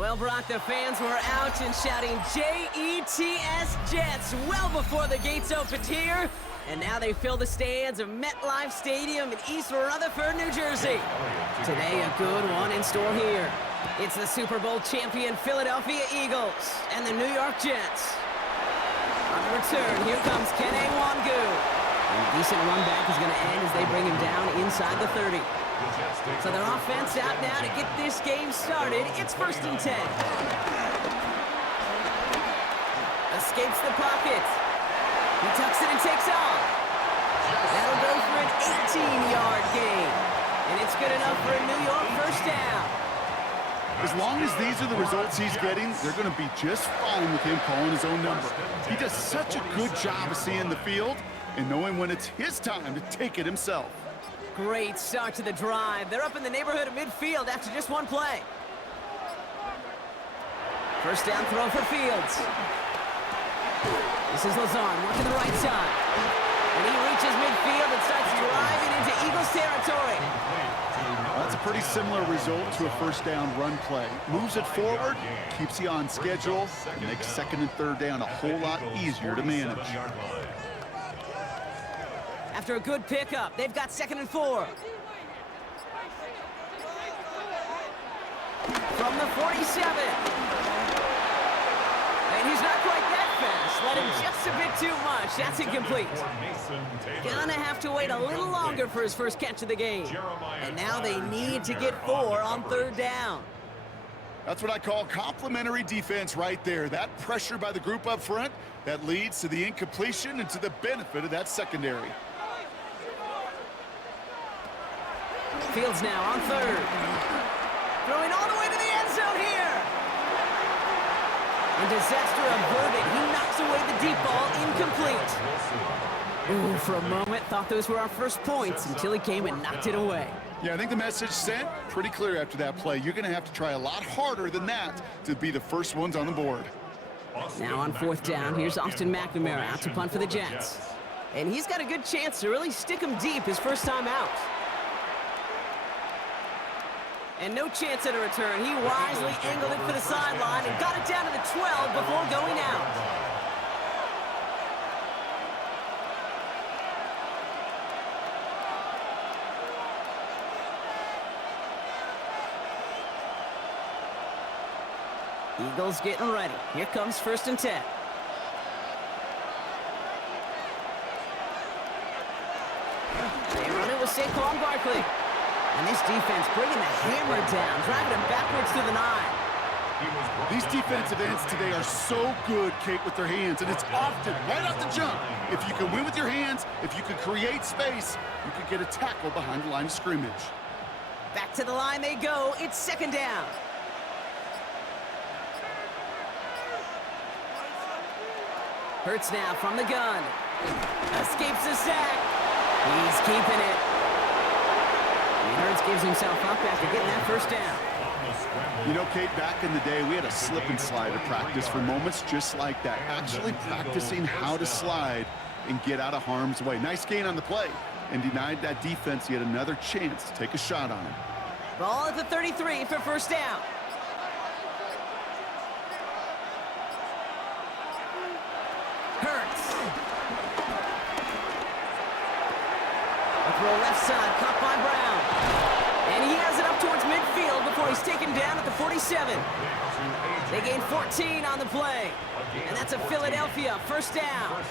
Well, Brock, the fans were out and shouting J-E-T-S Jets well before the gates opened here. And now they fill the stands of MetLife Stadium in East Rutherford, New Jersey. Today, a good one in store here. It's the Super Bowl champion Philadelphia Eagles and the New York Jets. On the return, here comes Kene Wangu. And a decent run back is going to end as they bring him down inside the 30. So their offense out now to get this game started. It's 1st and 10. Escapes the pocket. He tucks it and takes off. That'll go for an 18-yard gain. And it's good enough for a New York first down. As long as these are the results he's getting, they're going to be just fine with him calling his own number. He does such a good job of seeing the field and knowing when it's his time to take it himself. Great start to the drive. They're up in the neighborhood of midfield after just one play. First down throw for Fields. This is Lazarn working the right side. And he reaches midfield and starts driving into Eagles territory. That's a pretty similar result to a first down run play. Moves it forward, keeps you on schedule, and makes 2nd and 3rd down a whole lot easier to manage. After a good pickup, they've got 2nd and 4. From the 47. And he's not quite that fast. Let him just a bit too much. That's incomplete. Gonna have to wait a little longer for his first catch of the game. And now they need to get 4 on 3rd down. That's what I call complimentary defense right there. That pressure by the group up front, that leads to the incompletion and to the benefit of that secondary. Fields now on 3rd. Throwing all the way to the end zone here. And disaster averted. He knocks away the deep ball, incomplete. Ooh, for a moment, thought those were our first points until he came and knocked it away. Yeah, I think the message sent pretty clear after that play. You're going to have to try a lot harder than that to be the first ones on the board. Now on 4th down, here's Austin McNamara out to punt for the Jets. And he's got a good chance to really stick him deep his first time out. And no chance at a return. He wisely angled it for the sideline and got it down to the 12 before going out. Eagles getting ready. Here comes 1st and 10. They run it with Saquon Barkley. And this defense bringing the hammer down, driving him backwards through the 9. These defensive ends today are so good, Kate, with their hands, and it's often right off the jump. If you can win with your hands, if you can create space, you can get a tackle behind the line of scrimmage. Back to the line they go. It's 2nd down. Hurts now from the gun. Escapes the sack. He's keeping it. And Hurts gives himself up after getting that first down. You know, Kate, back in the day, we had a slip and slide of practice for moments just like that. Actually practicing how to slide and get out of harm's way. Nice gain on the play, and denied that defense yet another chance to take a shot on him. Ball at the 33 for first down. Hurts. A throw left side, caught by Brown. And he has it up towards midfield before he's taken down at the 47. They gain 14 on the play. And that's a Philadelphia first down.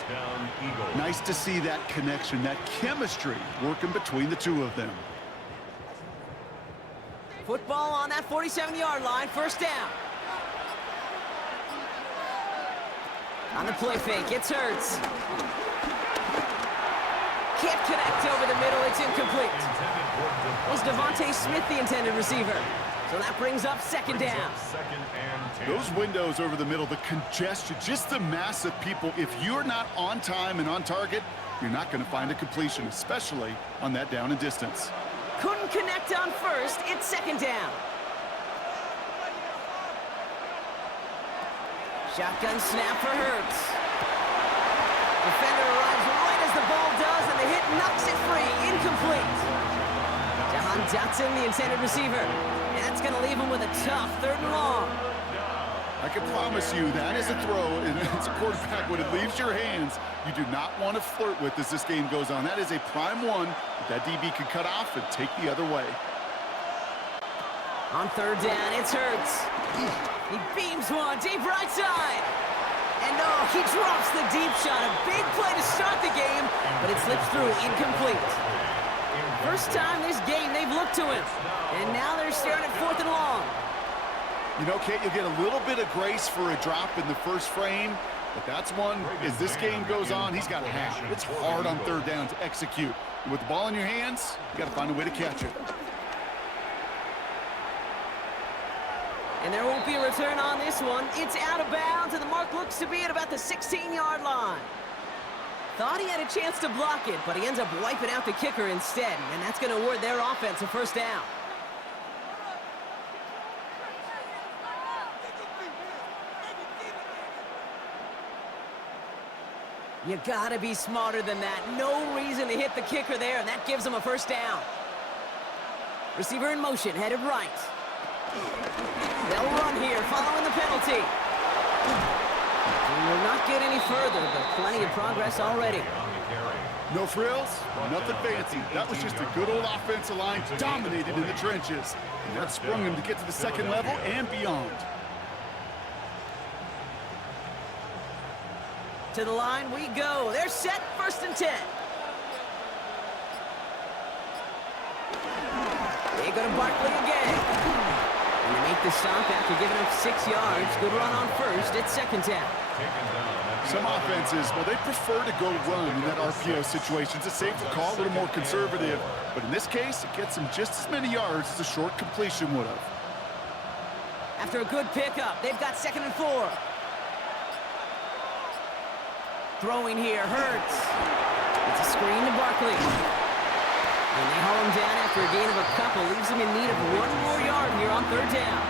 Nice to see that connection, that chemistry working between the two of them. Football on that 47-yard line, first down. On the play fake, it's Hurts. Can't connect over the middle, it's incomplete. Was Devontae Smith the intended receiver? So that brings up 2nd down. Those windows over the middle, the congestion, just the mass of people. If you're not on time and on target, you're not going to find a completion, especially on that down and distance. Couldn't connect on first, it's 2nd down. Shotgun snap for Hurts. Defender arrives right as the ball does, and the hit knocks it free, incomplete. Jahan Dotson, the intended receiver. And that's going to leave him with a tough 3rd and long. I can promise you that is a throw, and it's a quarterback when it leaves your hands you do not want to flirt with as this game goes on. That is a prime one that DB can cut off and take the other way. On third down, it's Hurts. He beams one deep right side. And no, he drops the deep shot. A big play to start the game, but it slips through incomplete. First time this game they've looked to him. And now they're staring at 4th and long. You know, Kate, you'll get a little bit of grace for a drop in the first frame, but that's one, as this game goes on, he's got to have. It's hard on third down to execute. And with the ball in your hands, you got to find a way to catch it. And there won't be a return on this one. It's out of bounds, and the mark looks to be at about the 16-yard line. Thought he had a chance to block it, but he ends up wiping out the kicker instead, and that's going to award their offense a first down. You got to be smarter than that. No reason to hit the kicker there, and that gives him a first down. Receiver in motion, headed right. They'll run here, following the penalty. We will not get any further, but plenty of progress already. No frills, nothing fancy. That was just a good old offensive line dominated in the trenches. And that sprung him to get to the second level and beyond. To the line we go. They're set, 1st and 10. They go to Barkley again. And they make the stop after giving up 6 yards. Good run on first. It's 2nd down. Some offenses, well, they prefer to go run in that RPO situation. It's a safer call, a little more conservative. But in this case, it gets them just as many yards as a short completion would have. After a good pickup, they've got 2nd and 4. Throwing here, Hurts. It's a screen to Barkley. And they haul him down after a gain of a couple. Leaves him in need of 1 more yard here on 3rd down.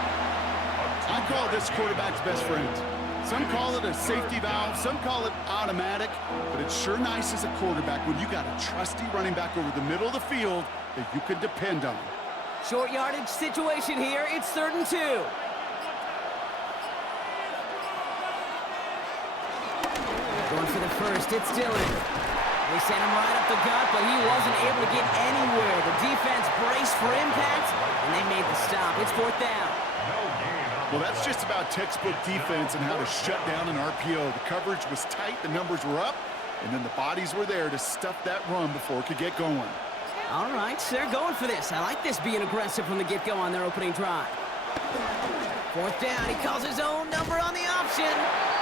I call this quarterback's best friend. Some call it a safety valve, some call it automatic, but it's sure nice as a quarterback when you got a trusty running back over the middle of the field that you can depend on. Short yardage situation here. It's 3rd and 2. Going for the first, it's Dillon. They sent him right up the gut, but he wasn't able to get anywhere. The defense braced for impact, and they made the stop. It's 4th down. Well, that's just about textbook defense and how to shut down an RPO. The coverage was tight, the numbers were up, and then the bodies were there to stuff that run before it could get going. All right, so they're going for this. I like this being aggressive from the get-go on their opening drive. 4th down, he calls his own number on the option.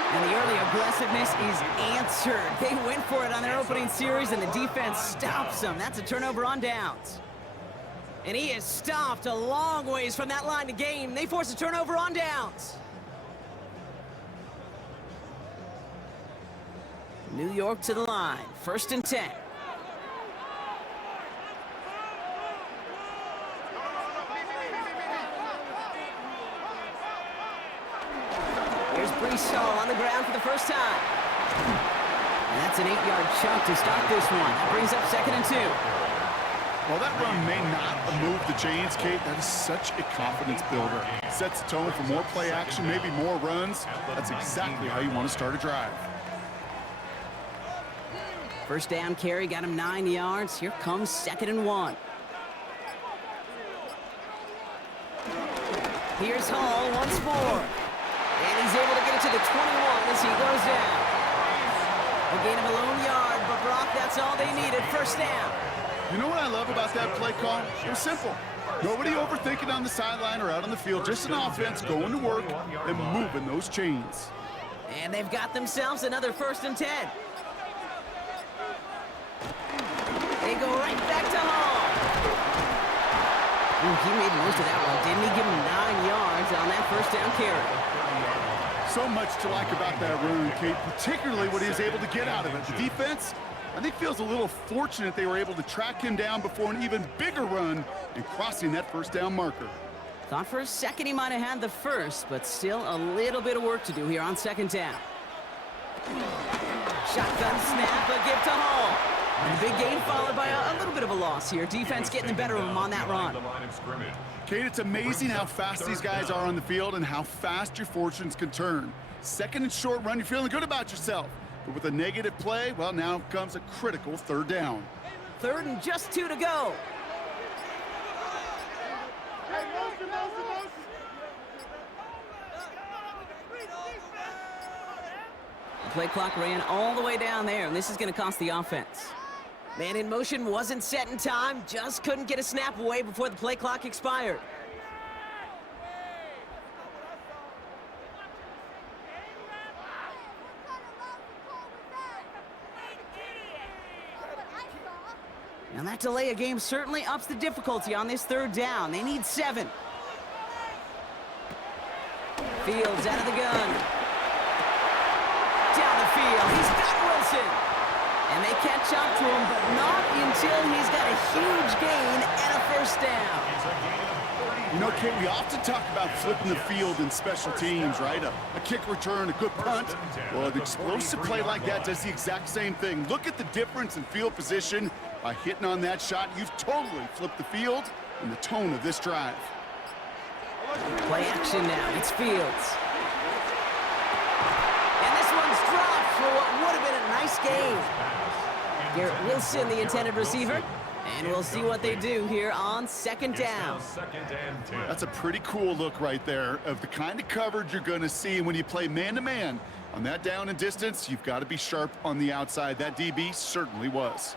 And the early aggressiveness is answered. They went for it on their opening series, and the defense stops them. That's a turnover on downs. And he is stopped a long ways from that line to gain. They force a turnover on downs. New York to the line. 1st and 10. Here's Brees Hall on the ground for the first time. And that's an 8-yard chunk to start this one. That brings up 2nd and 2. Well, that run may not have moved the chains, Kate. That is such a confidence builder. It sets the tone for more play action, maybe more runs. That's exactly how you want to start a drive. First down carry got him 9 yards. Here comes 2nd and 1. Here's Hall once more. And he's able to get it to the 21 as he goes down. A gain of a lone yard, but Brock, that's all they needed. First down. You know what I love about that play call? It was simple. Nobody overthinking on the sideline or out on the field. Just an offense going to work and moving those chains. And they've got themselves another 1st and 10. They go right back to Hall. Ooh, he made most of that one, didn't he? Give him 9 yards on that first down carry. So much to like about that run, Kate, particularly what he was able to get out of it. The defense, I think, feels a little fortunate they were able to track him down before an even bigger run and crossing that first down marker. Thought for a second he might have had the first, but still a little bit of work to do here on 2nd down. Shotgun snap, a give to Hall. And a big gain followed by a little bit of a loss here. Defense getting the better of them on that run. Kate, it's amazing how fast these guys are on the field and how fast your fortunes can turn. Second and short run, you're feeling good about yourself. But with a negative play, well, now comes a critical third down. Third and just 2 to go. The play clock ran all the way down there, and this is going to cost the offense. Man in motion wasn't set in time, just couldn't get a snap away before the play clock expired. And that delay of game certainly ups the difficulty on this third down. They need 7. Fields out of the gun. Down the field, he's got Wilson. And they catch up to him, but not until he's got a huge gain and a first down. You know, Kate, we often talk about flipping the field in special teams, right? A kick return, a good punt. Well, an explosive play like that does the exact same thing. Look at the difference in field position. By hitting on that shot, you've totally flipped the field and the tone of this drive. Play action now, it's Fields. And this one's dropped for what would have been a nice game. Garrett Wilson, the intended receiver. And we'll see what they do here on second down. That's a pretty cool look right there of the kind of coverage you're going to see when you play man-to-man. On that down and distance, you've got to be sharp on the outside. That DB certainly was.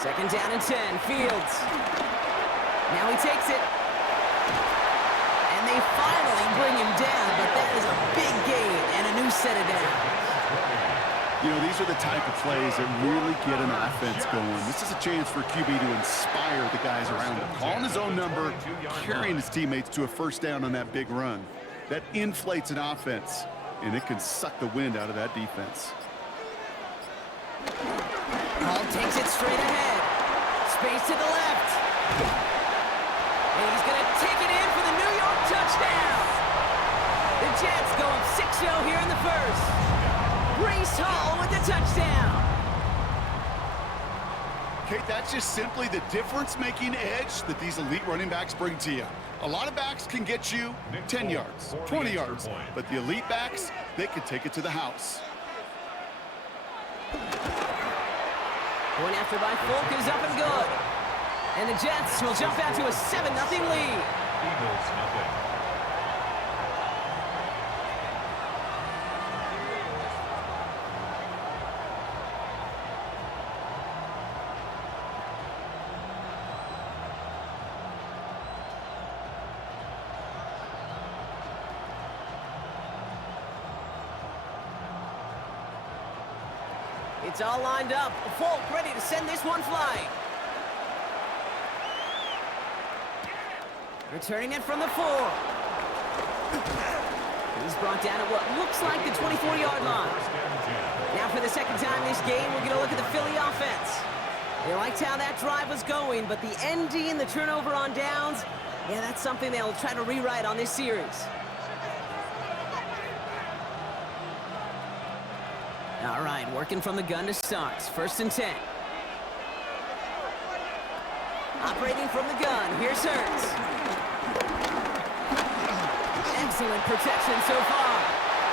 Second down and 10, Fields. Now he takes it. And they finally bring him down, but that is a big gain and a new set of downs. You know, these are the type of plays that really get an offense going. This is a chance for QB to inspire the guys around him. Calling his own number, carrying his teammates to a first down on that big run. That inflates an offense, and it can suck the wind out of that defense. Hall takes it straight ahead. Space to the left. And he's going to take it in for the New York touchdown. The Jets go up 6-0 here in the first. Breece Hall with the touchdown. Kate, that's just simply the difference-making edge that these elite running backs bring to you. A lot of backs can get you 10 yards, 20 yards, but the elite backs, they can take it to the house. Point after by Folk is up and good. And the Jets will jump out to a 7-0 lead. It's all lined up. Folk ready to send this one flying. Returning it from the 4. He's brought down at what looks like the 24-yard line. Now for the second time this game, we're going to look at the Philly offense. They liked how that drive was going, but the ND and the turnover on downs, yeah, that's something they'll try to rewrite on this series. All right, working from the gun to start. First and 10. Operating from the gun, here's Hurts. Excellent protection so far.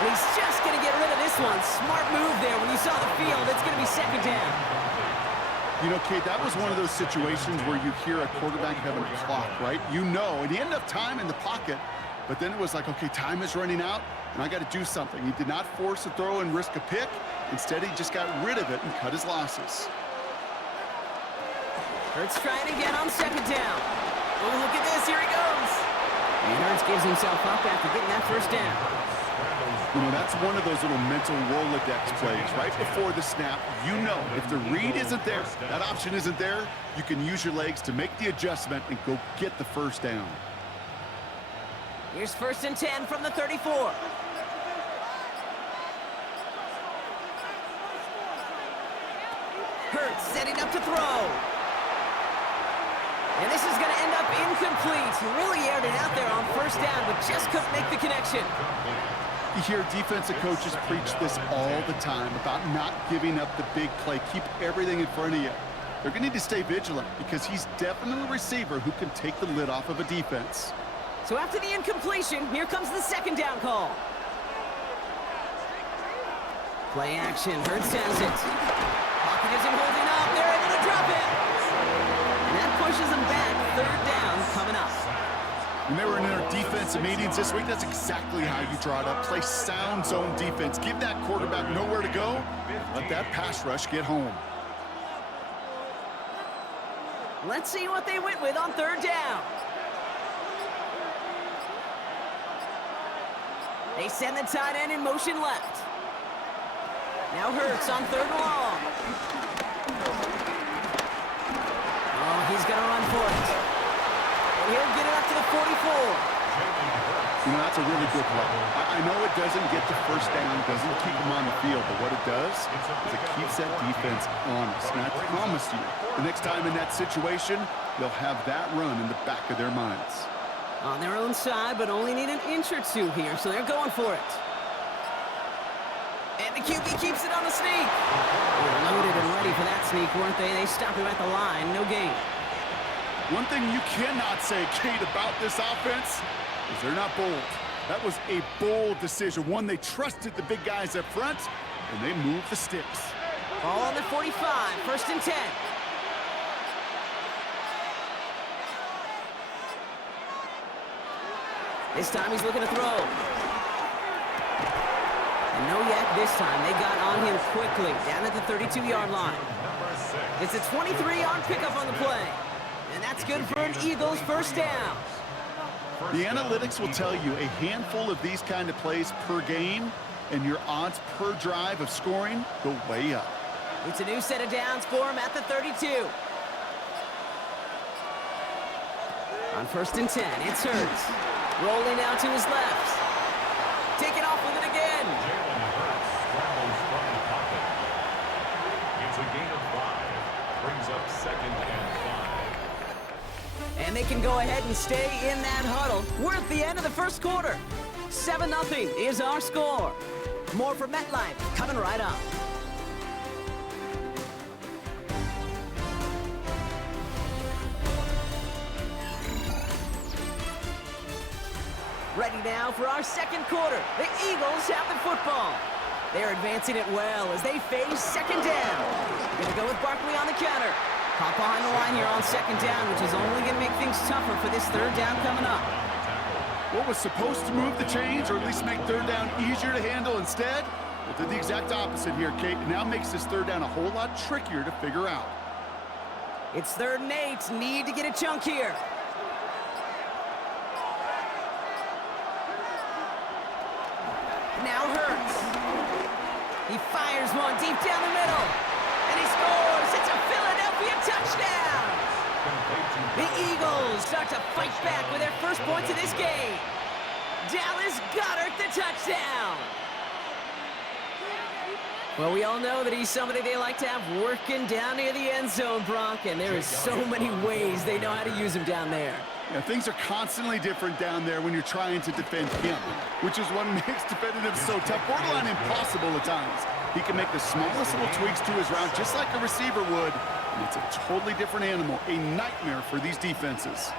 And he's just going to get rid of this one. Smart move there. When you saw the field, it's going to be second down. You know, Kate, that was one of those situations where you hear a quarterback having a clock, right? You know, and he ended up time in the pocket, but then it was like, okay, time is running out, and I got to do something. He did not force a throw and risk a pick. Instead, he just got rid of it and cut his losses. Hurts trying again on second down. Oh, look at this. Here he goes. And Hurts gives himself up after getting that first down. You know, that's one of those little mental Rolodex plays. Right before the snap, you know if the read isn't there, that option isn't there, you can use your legs to make the adjustment and go get the first down. Here's first and 10 from the 34. Hurts setting up to throw. And this is going to end up incomplete. Really aired it out there on first down, but just couldn't make the connection. You hear defensive coaches preach this all the time about not giving up the big play. Keep everything in front of you. They're going to need to stay vigilant because he's definitely a receiver who can take the lid off of a defense. So after the incompletion, here comes the second down call. Play action. Hurts has it. Pocket isn't holding up. They're able to drop it. And that pushes them back. Third down coming up. When they were in their defensive meetings this week, that's exactly how you draw it up. Play sound zone defense. Give that quarterback nowhere to go. Let that pass rush get home. Let's see what they went with on third down. They send the tight end in motion left. Now Hurts on third and long. Oh, he's going to run for it. And he'll get it up to the 44. You know, that's a really good play. I know it doesn't get the first down, doesn't keep them on the field, but what it does is it keeps that defense honest. And I promise you, the next time in that situation, they'll have that run in the back of their minds. On their own side, but only need an inch or two here, so they're going for it. And the QB keeps it on the sneak. They were loaded and ready for that sneak, weren't they? They stopped him at the line, no gain. One thing you cannot say, Kate, about this offense is they're not bold. That was a bold decision. One, they trusted the big guys up front, and they moved the sticks. Ball on the 45, first and 10. This time he's looking to throw. And no yak this time. They got on him quickly, down at the 32-yard line. It's a 23-yard pickup on the play. And that's good for an Eagles first down. The analytics will tell you a handful of these kind of plays per game, and your odds per drive of scoring go way up. It's a new set of downs for him at the 32. On first and 10, it's Hurts. Rolling out to his left. Taking off with it again. It's a gain of 5. Brings up second and 5. And they can go ahead and stay in that huddle. We're at the end of the first quarter. 7-0 is our score. More from MetLife coming right up. Ready now for our second quarter. The Eagles have the football. They're advancing it well as they face second down. Gonna go with Barkley on the counter. Hop behind the line here on second down, which is only gonna make things tougher for this third down coming up. What was supposed to move the chains, or at least make third down easier to handle instead, it did the exact opposite here, Kate. It now makes this third down a whole lot trickier to figure out. It's 3rd and 8. Need to get a chunk here. Now Hurts. He fires one deep down the middle. And he scores. It's a Philadelphia touchdown. The Eagles start to fight back with their first points of this game. Dallas Goedert the touchdown. Well, we all know that he's somebody they like to have working down near the end zone, Brock, and there is so many ways they know how to use him down there. Yeah, things are constantly different down there when you're trying to defend him, which is what makes defending him so tough, borderline impossible at times. He can make the smallest little tweaks to his route just like a receiver would, and it's a totally different animal, a nightmare for these defenses.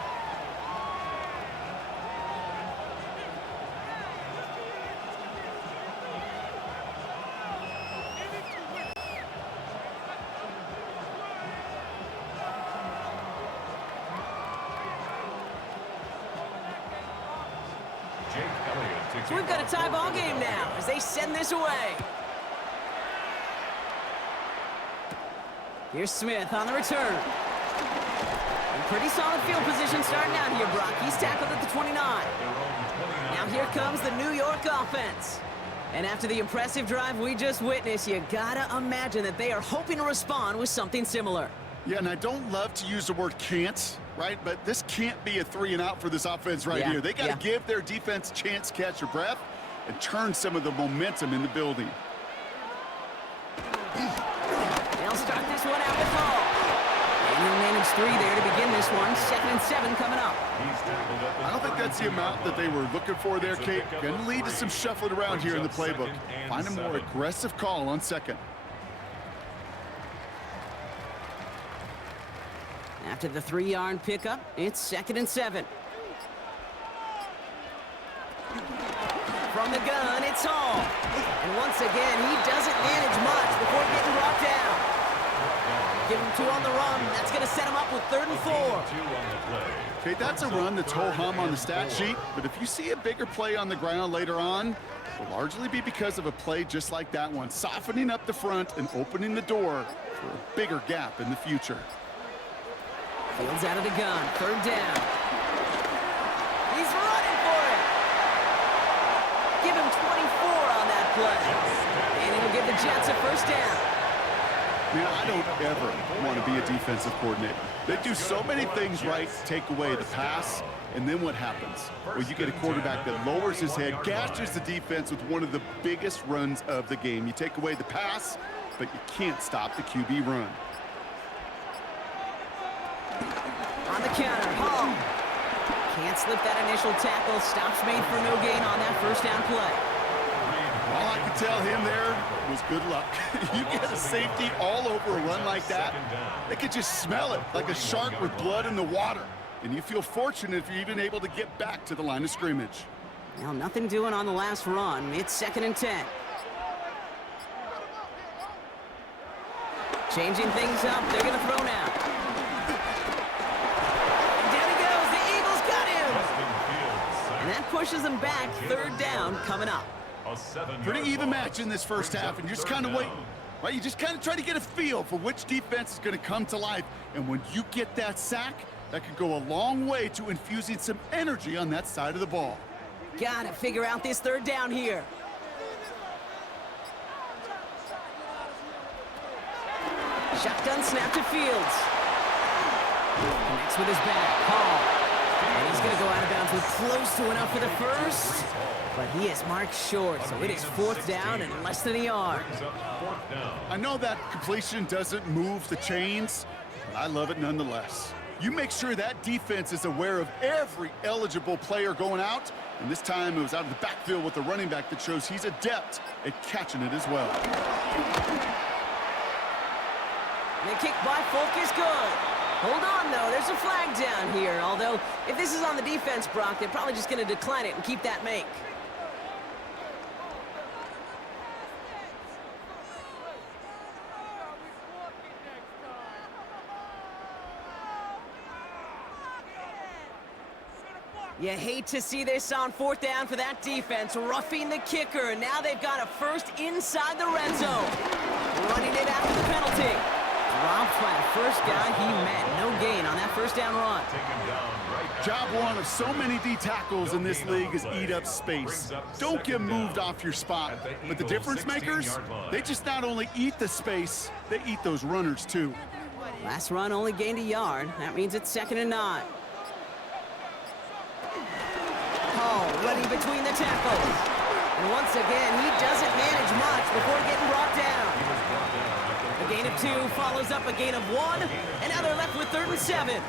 So we've got a tie ball game now as they send this away. Here's Smith on the return. And pretty solid field position starting out here, Brock. He's tackled at the 29. Now here comes the New York offense. And after the impressive drive we just witnessed, you gotta imagine that they are hoping to respond with something similar. Yeah, and I don't love to use the word can't, right? But this can't be a 3-and-out for this offense right here. They got to give their defense a chance to catch their breath and turn some of the momentum in the building. They'll start this one out with ball. And he'll manage 3 there to begin this one. 2nd and 7 coming up. I don't think that's the amount that they were looking for there, Kate. Going to lead to some shuffling around here in the playbook. Find a more aggressive call on 2nd. After the 3-yard pickup, it's 2nd and 7. From the gun, it's Hall. And once again, he doesn't manage much before getting brought down. Give him 2 on the run. That's going to set him up with 3rd and 4. Okay, that's a run that's ho-hum on the stat sheet, but if you see a bigger play on the ground later on, it'll largely be because of a play just like that one, softening up the front and opening the door for a bigger gap in the future. Fields out of the gun. 3rd down. He's running for it. Give him 24 on that play. And it'll give the Jets a 1st down. Man, I don't ever want to be a defensive coordinator. They do so many things right to take away the pass, and then what happens? Well, you get a quarterback that lowers his head, gashes the defense with one of the biggest runs of the game. You take away the pass, but you can't stop the QB run. On the counter, Hall. Can't slip that initial tackle. Stops made for no gain on that 1st down play. All I could tell him there was good luck. You get a safety all over a run like that, they could just smell it like a shark with blood in the water. And you feel fortunate if you're even able to get back to the line of scrimmage. Well, nothing doing on the last run. It's 2nd and 10. Changing things up. They're going to throw now. And down he goes. The Eagles got him. And that pushes them back. 3rd down coming up. Pretty even match in this first half, and you're just kind of waiting. Right? You just kind of try to get a feel for which defense is going to come to life. And when you get that sack, that could go a long way to infusing some energy on that side of the ball. Gotta figure out this 3rd down here. Shotgun snap to Fields. Connects with his back. Hall. And he's going to go out of bounds with close to enough for the 1st. But he is marked short, so it is 4th down and less than a yard. I know that completion doesn't move the chains, but I love it nonetheless. You make sure that defense is aware of every eligible player going out, and this time it was out of the backfield with the running back that shows he's adept at catching it as well. The kick by Folk is good. Hold on, though. There's a flag down here, although if this is on the defense, Brock, they're probably just going to decline it and keep that make. You hate to see this on 4th down for that defense, roughing the kicker. Now they've got a 1st inside the red zone. Running it after the penalty. Dropped by the 1st guy he met. No gain on that 1st down run. Job one of so many D tackles in this league is eat up space. Don't get moved off your spot. But the difference makers, they just not only eat the space, they eat those runners too. Last run only gained a yard. That means it's 2nd and 9. Hall running between the tackles. And once again, he doesn't manage much before getting brought down. A gain of 2 follows up a gain of 1, and now they're left with 3rd and 7.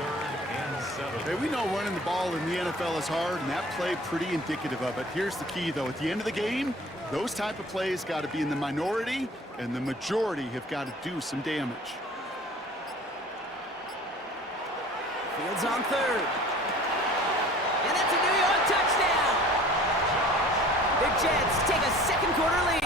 Hey, we know running the ball in the NFL is hard, and that play pretty indicative of it. Here's the key, though. At the end of the game, those type of plays got to be in the minority, and the majority have got to do some damage. Fields on 3rd. And that's a New York touchdown. The Jets take a 2nd quarter lead.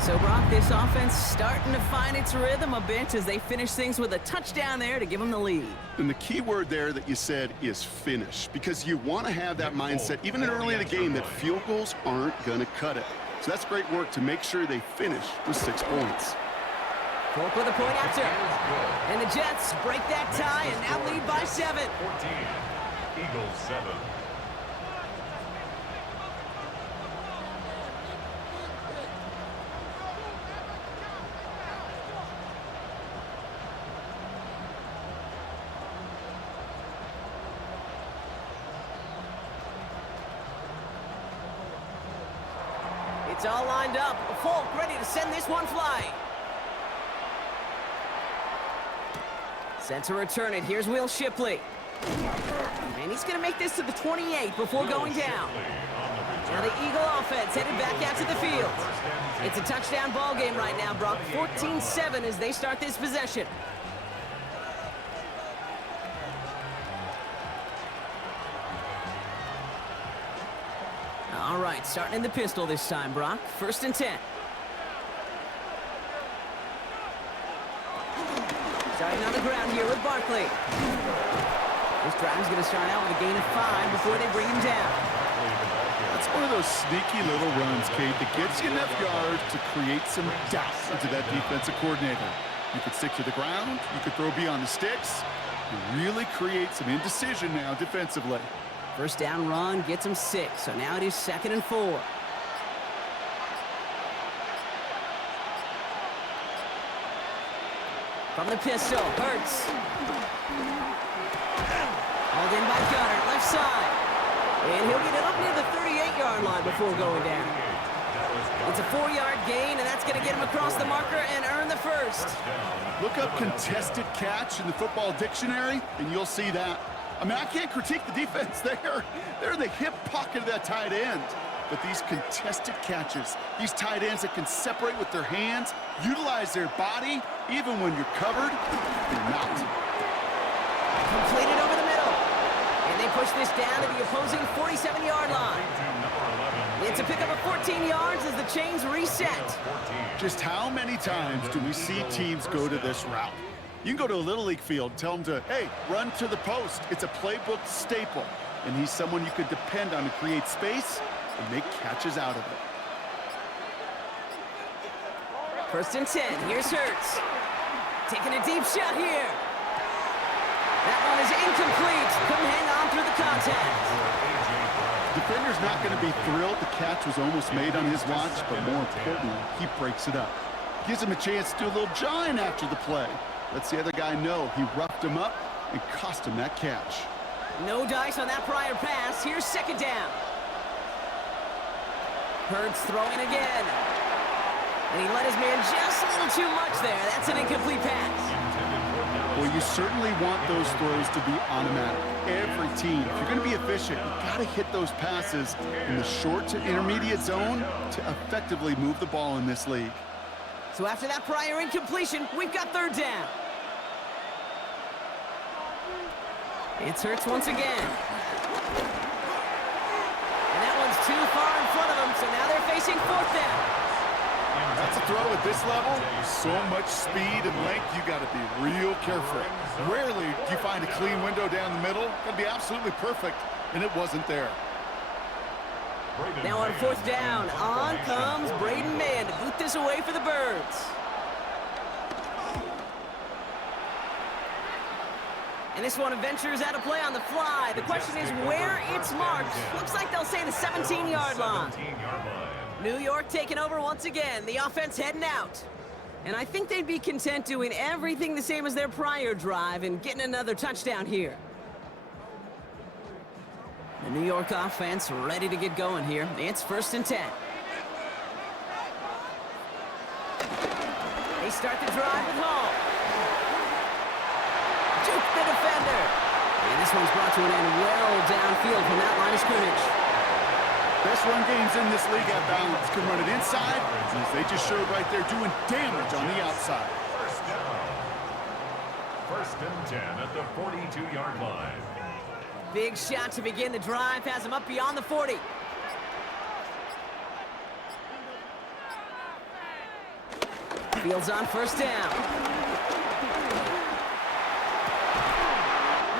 So, Brock, this offense starting to find its rhythm a bit as they finish things with a touchdown there to give them the lead. And the key word there that you said is finish, because you want to have that mindset, even early in the game, that field goals aren't going to cut it. So that's great work to make sure they finish with 6 points. Folk with a point after. And the Jets break that tie and now lead by 7. 14. Eagles 7. It's all lined up. Folk ready to send this one flying. Set to return it. Here's Will Shipley. And he's going to make this to the 28 before going down. Now the Eagle offense headed back out to the field. It's a touchdown ball game right now, Brock. 14-7 as they start this possession. All right, starting in the pistol this time, Brock. 1st and 10. Starting on the ground here with Barkley. This drive's going to start out with a gain of 5 before they bring him down. That's one of those sneaky little runs, Kate, that gets you enough yards to create some doubt into that defensive coordinator. You could stick to the ground, you could throw beyond the sticks, you really create some indecision now defensively. 1st down run gets him 6, so now it is 2nd and 4. From the pistol, Hurts. Hauled in by Gunner, left side. And he'll get it up near the 38-yard line before going down. It's a 4-yard gain, and that's going to get him across the marker and earn the 1st. Look up contested catch in the football dictionary, and you'll see that. I mean, I can't critique the defense there. They're in the hip pocket of that tight end. But these contested catches, these tight ends that can separate with their hands, utilize their body, even when you're covered, you're not. Completed over the middle. And they push this down to the opposing 47-yard line. It's a pickup of 14 yards as the chains reset. Just how many times do we see teams go to this route? You can go to a Little League field, tell them to, hey, run to the post. It's a playbook staple. And he's someone you could depend on to create space and make catches out of it. 1st and 10. Here's Hurts. Taking a deep shot here. That one is incomplete. Couldn't hang on through the contact. Defender's not going to be thrilled the catch was almost made on his watch, but more importantly, he breaks it up. Gives him a chance to do a little jawing after the play. Lets the other guy know he roughed him up and cost him that catch. No dice on that prior pass. Here's 2nd down. Hurts throwing again. And he let his man just a little too much there. That's an incomplete pass. Well, you certainly want those throws to be automatic. Every team, if you're going to be efficient, you've got to hit those passes in the short to intermediate zone to effectively move the ball in this league. So after that prior incompletion, we've got 3rd down. It's Hurts once again. And that one's too far in front of them, so now they're facing 4th down. That's a throw at this level. So much speed and length, you got to be real careful. Rarely do you find a clean window down the middle. Got to be absolutely perfect, and it wasn't there. Now on 4th down, on comes Braden Mann to boot this away for the Birds. And this one ventures out of play on the fly. The question is where it's marked. Looks like they'll say the 17-yard line. New York taking over once again. The offense heading out. And I think they'd be content doing everything the same as their prior drive and getting another touchdown here. The New York offense ready to get going here. It's 1st and 10. They start the drive with Hall. Juke the defender. And this one's brought to an end well downfield from that line of scrimmage. Best run games in this league at balance. Can run it inside, as they just showed right there, doing damage on the outside. 1st and 10 at the 42-yard line. Big shot to begin the drive, has him up beyond the 40. Fields on 1st down.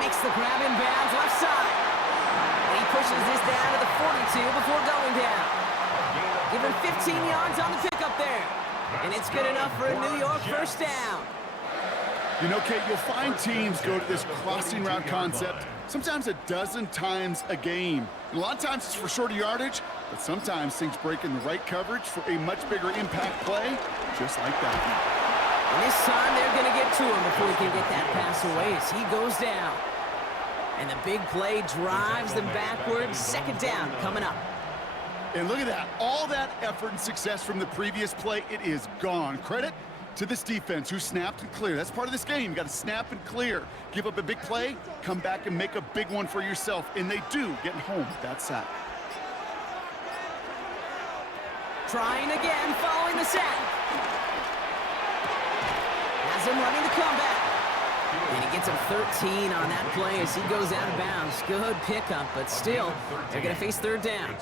Makes the grab in bounds, left side. And he pushes this down to the 42 before going down. Give him 15 yards on the pickup there. And it's good enough for a New York 1st down. You know, Kate, you'll find teams go to this crossing route concept sometimes a dozen times a game. And a lot of times it's for shorter yardage, but sometimes things break in the right coverage for a much bigger impact play, just like that. And this time they're going to get to him before he can get that pass away as he goes down. And the big play drives them backwards. 2nd down coming up. And look at that. All that effort and success from the previous play, it is gone. Credit To this defense who snapped and clear. That's part of this game. You got to snap and clear. Give up a big play, come back and make a big one for yourself. And they do, getting home with that sack. Trying again, following the sack. Has him running the comeback. And he gets him 13 on that play as he goes out of bounds. Good pickup, but still, they're going to face third down.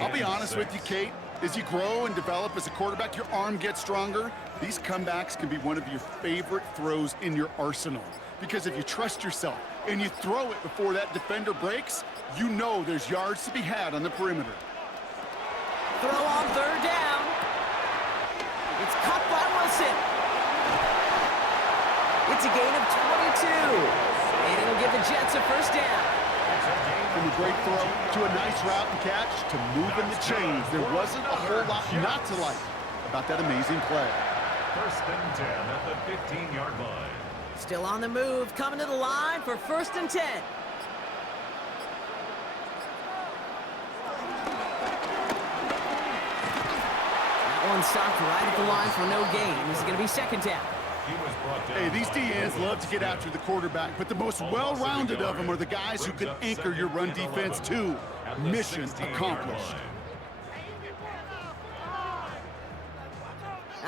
I'll be honest with you, Kate. As you grow and develop as a quarterback, your arm gets stronger. These comebacks can be one of your favorite throws in your arsenal. Because if you trust yourself and you throw it before that defender breaks, you know there's yards to be had on the perimeter. Throw on third down. It's caught by Wilson. It's a gain of 22. And it'll give the Jets a first down. From a great throw to a nice route and catch to moving the chains. There wasn't a whole lot not to like about that amazing play. First and 10 at the 15-yard line. Still on the move, coming to the line for first and 10. That one stopped right at the line for no gain. This is going to be second down. Hey, these DNs love to get after the quarterback, but the most well-rounded of them are the guys who can anchor your run defense too. Mission accomplished.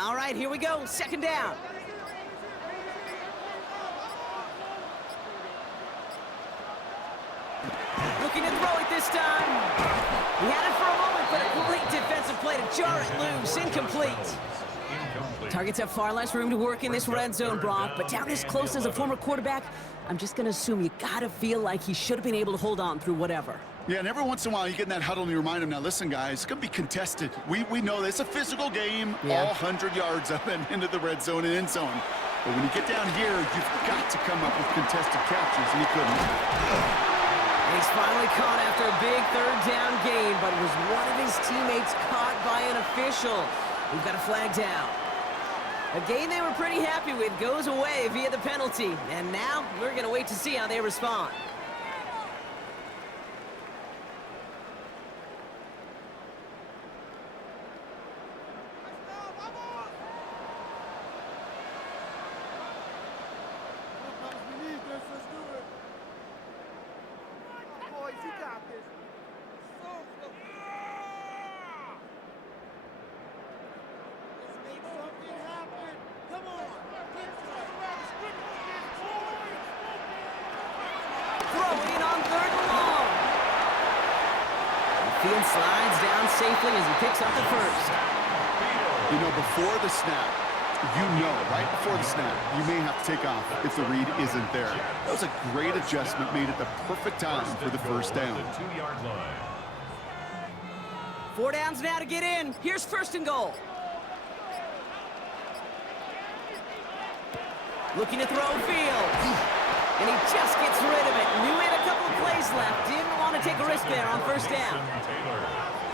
All right, here we go. Second down. Looking to throw it this time. He had it for a moment, but a great defensive play to jar it loose. Incomplete. Targets have far less room to work in this red zone, Brock, but down this close as a former quarterback, I'm just going to assume you got to feel like he should have been able to hold on through whatever. Yeah, and every once in a while you get in that huddle and you remind him, now listen, guys, it's going to be contested. We know this. It's a physical game, all 100 yards up and into the red zone and end zone. But when you get down here, you've got to come up with contested catches, and he couldn't. And he's finally caught after a big third down gain, but was one of his teammates caught by an official. We've got a flag down. A game they were pretty happy with goes away via the penalty. And now we're going to wait to see how they respond. Field slides down safely as he picks up the first. You know, before the snap, right before the snap, you may have to take off if the read isn't there. That was a great adjustment made at the perfect time for the first down. 2-yard line. 4 downs now to get in. Here's first and goal. Looking to throw Fields. And he just gets rid of it. Knew he had a couple of plays left. Didn't want to take a risk there on first down.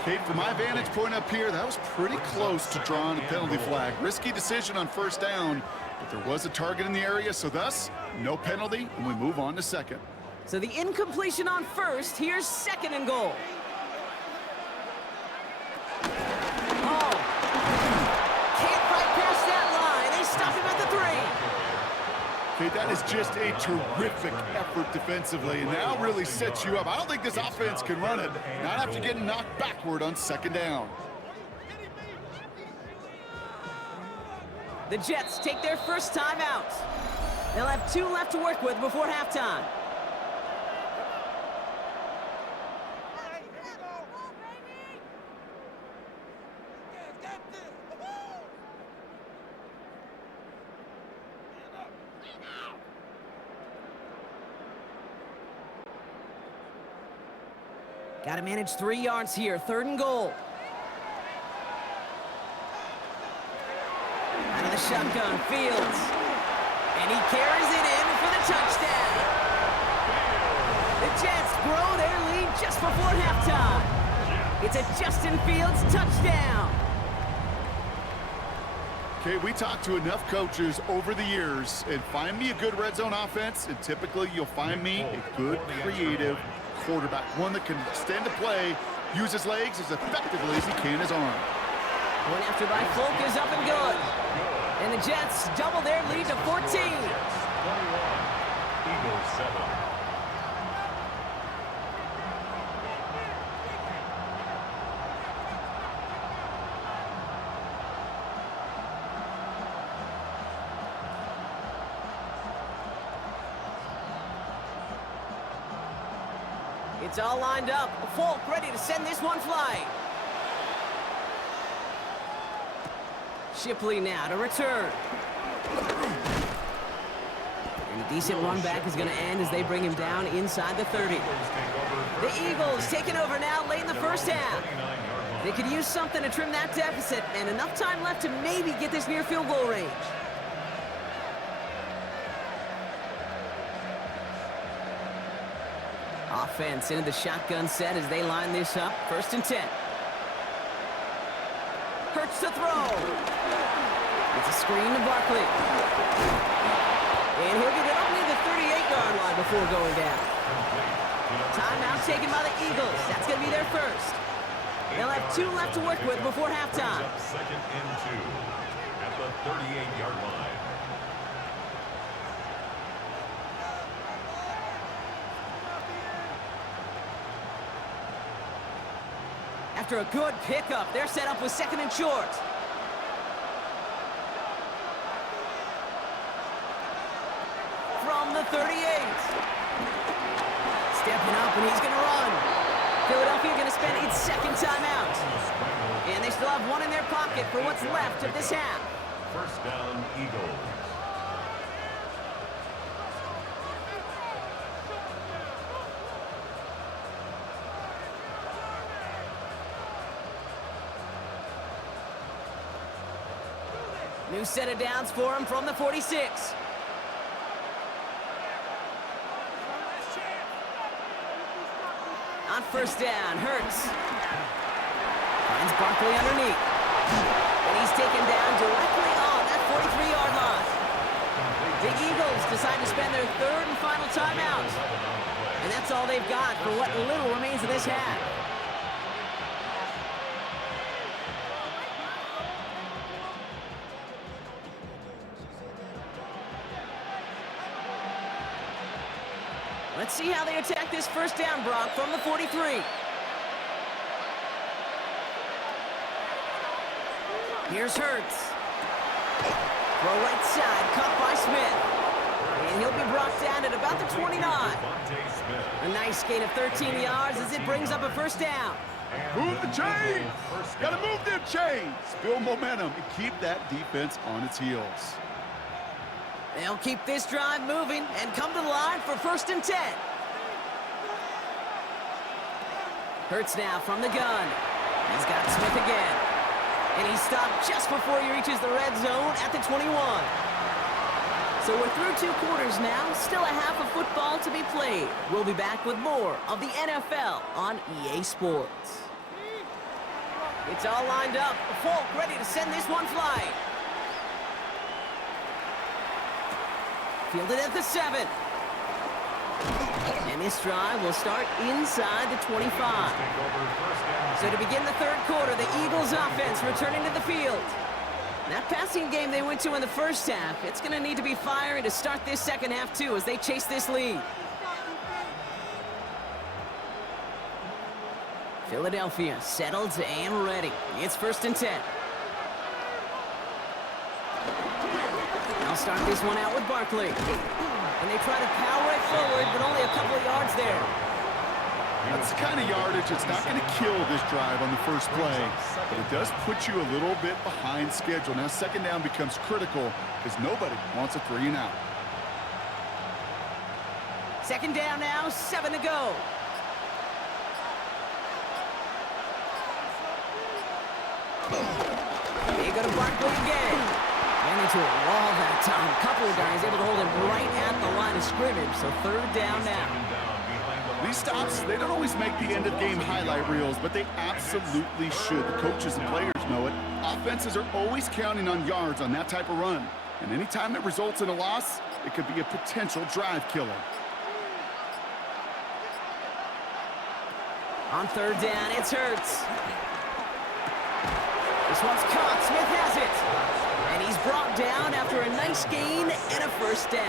Kate, from my vantage point up here, that was pretty close to drawing a penalty flag. Risky decision on first down, but there was a target in the area, so thus, no penalty, and we move on to second. So the incompletion on first. Here's second and goal. Oh. Can't fight past that line. They stop him at the 3. Okay, that is just a terrific effort defensively, and now really sets you up. I don't think this offense can run it, not after getting knocked backward on second down. The Jets take their first time out. They'll have 2 left to work with before halftime. Got to manage 3 yards here. Third and goal. Out of the shotgun, Fields. And he carries it in for the touchdown. The Jets grow their lead just before halftime. It's a Justin Fields touchdown. Okay, we talked to enough coaches over the years, and find me a good red zone offense, and typically you'll find me a good, creative quarterback, one that can extend the play, use his legs as effectively as he can his arm. Going after by Folk is up and good. And the Jets double their lead to 14. Jets 21, Eagles 7. It's all lined up. Folk ready to send this one flying. Shipley now to return. And a decent run back is going to end as they bring him down inside the 30. The Eagles taking over now late in the first half. They could use something to trim that deficit, and enough time left to maybe get this near field goal range. Offense into the shotgun set as they line this up. 1st and 10. Hurts to throw. It's a screen to Barkley. And he'll get it only the 38-yard line before going down. Timeout taken by the Eagles. That's going to be their first. They'll have 2 left to work with before halftime. 2nd and 2 at the 38-yard line. After a good pickup, they're set up with 2nd and short. From the 38. Stepping up, and he's going to run. Philadelphia going to spend its 2nd timeout. And they still have 1 in their pocket for what's left of this half. 1st down, Eagles. New set of downs for him from the 46. On 1st down, Hurts. Finds Barkley underneath. And he's taken down directly on that 43-yard line. The Eagles decide to spend their 3rd and final timeout. And that's all they've got for what little remains of this half. Let's see how they attack this 1st down, Brock, from the 43. Here's Hurts. Throw right side, caught by Smith. And he'll be brought down at about the 29. A nice gain of 13 yards as it brings up a 1st down. Move the chains! Gotta move them chains! Build momentum and keep that defense on its heels. They'll keep this drive moving and come to the line for 1st and 10. Hurts now from the gun. He's got Smith again. And he's stopped just before he reaches the red zone at the 21. So we're through 2 quarters now. Still a half of football to be played. We'll be back with more of the NFL on EA Sports. It's all lined up. Folk ready to send this one flying. Fielded at the 7. And this drive will start inside the 25. So to begin the 3rd quarter, the Eagles offense returning to the field. That passing game they went to in the 1st half, it's going to need to be firing to start this 2nd half too as they chase this lead. Philadelphia settled and ready. It's 1st and 10. They'll start this one out with Barkley. And they try to power it forward, but only a couple of yards there. That's the kind of yardage that's not going to kill this drive on the first play, but it does put you a little bit behind schedule. Now 2nd down becomes critical because nobody wants a 3 and out. 2nd down now, 7 to go. They go to Barkley again. Ran into a wall that time. A couple of guys able to hold him right at the line of scrimmage. So 3rd down now. These stops, they don't always make the end-of-game highlight reels, but they absolutely should. The coaches and players know it. Offenses are always counting on yards on that type of run. And anytime it results in a loss, it could be a potential drive killer. On 3rd down, it's Hurts. This one's caught. Smith has it. And He's brought down after a nice gain and a first down.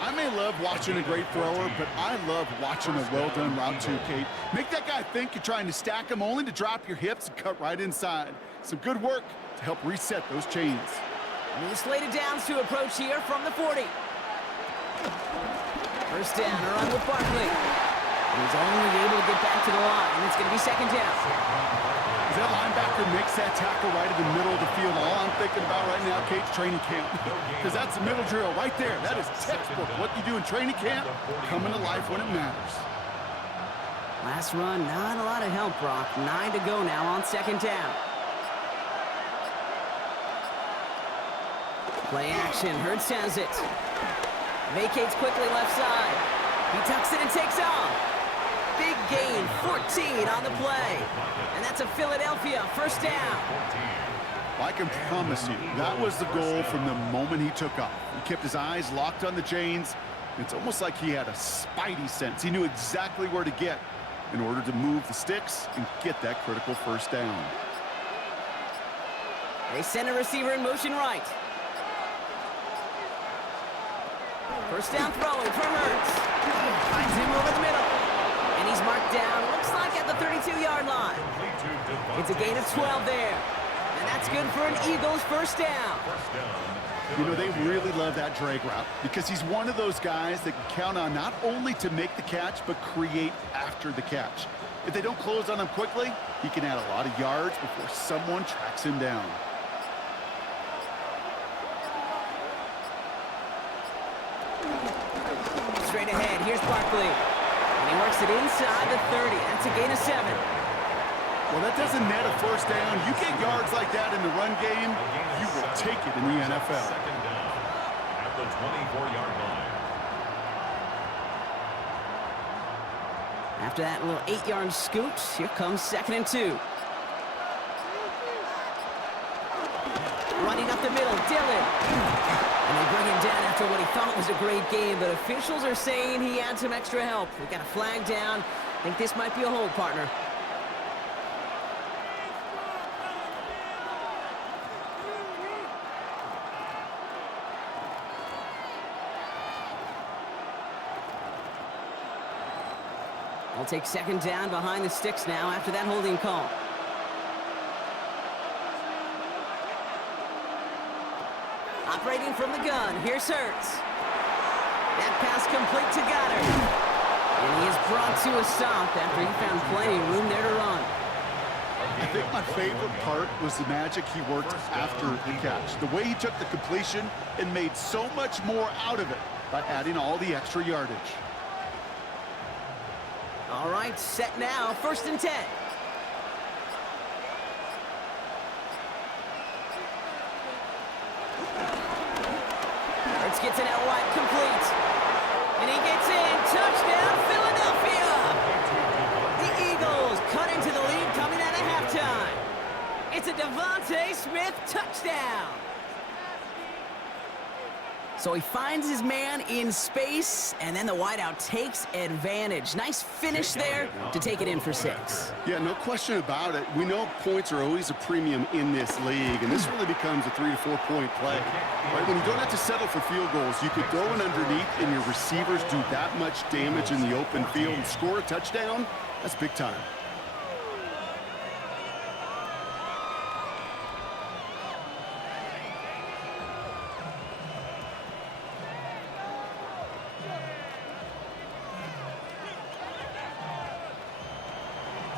I may love watching a great thrower, but I love watching a well-done route too, Kate. Make that guy think you're trying to stack him only to drop your hips and cut right inside. Some good work to help reset those chains. And he's slated downs to approach here from the 40. First down, a run with Barkley. And he's only able to get back to the line. It's going to be second down. As that linebacker makes that tackle right in the middle of the field, all I'm thinking about right now, Kate's training camp. Because that's the middle drill right there. That is textbook. What you do in training camp, coming to life when it matters. Last run, not a lot of help, Brock. 9 to go now on second down. Play action. Hurts has it. Vacates quickly left side. He tucks it and takes off. Big gain, 14 on the play. And that's a Philadelphia first down. I can promise you, that was the goal from the moment he took off. He kept his eyes locked on the chains. It's almost like he had a spidey sense. He knew exactly where to get in order to move the sticks and get that critical first down. They send a receiver in motion right. First down throwing from Hurts. Finds him over the middle. And he's marked down, looks like at the 32-yard line. It's a gain of 12 there. And that's good for an Eagles first down. You know, they really love that drag route because he's one of those guys that can count on not only to make the catch, but create after the catch. If they don't close on him quickly, he can add a lot of yards before someone tracks him down. Straight ahead, here's Barkley. And he works it inside the 30. That's a gain of 7. Well, that doesn't net a first down. You get yards like that in the run game, you will take it in the NFL. Second down at the 24-yard line. After that little 8-yard scoot, here comes 2nd and 2. Running up the middle, Dillon. And they bring him down after what he thought was a great game, but officials are saying he had some extra help. We got a flag down. I think this might be a hold, partner. They'll take second down behind the sticks now after that holding call. Operating from the gun, here's Hurts. That pass complete to Goddard. And he is brought to a stop after he found plenty of room there to run. I think my favorite part was the magic he worked after the catch. The way he took the completion and made so much more out of it by adding all the extra yardage. All right, set now, 1st and 10. Hurts gets it out wide, complete. And he gets in, touchdown, Philadelphia! The Eagles cut into the lead coming out of halftime. It's a Devontae Smith touchdown. So he finds his man in space, and then the wideout takes advantage. Nice finish there to take it in for 6. Yeah, no question about it. We know points are always a premium in this league, and this really becomes a 3 to 4 point play. Right? When you don't have to settle for field goals, you could throw it underneath, and your receivers do that much damage in the open field and score a touchdown. That's big time.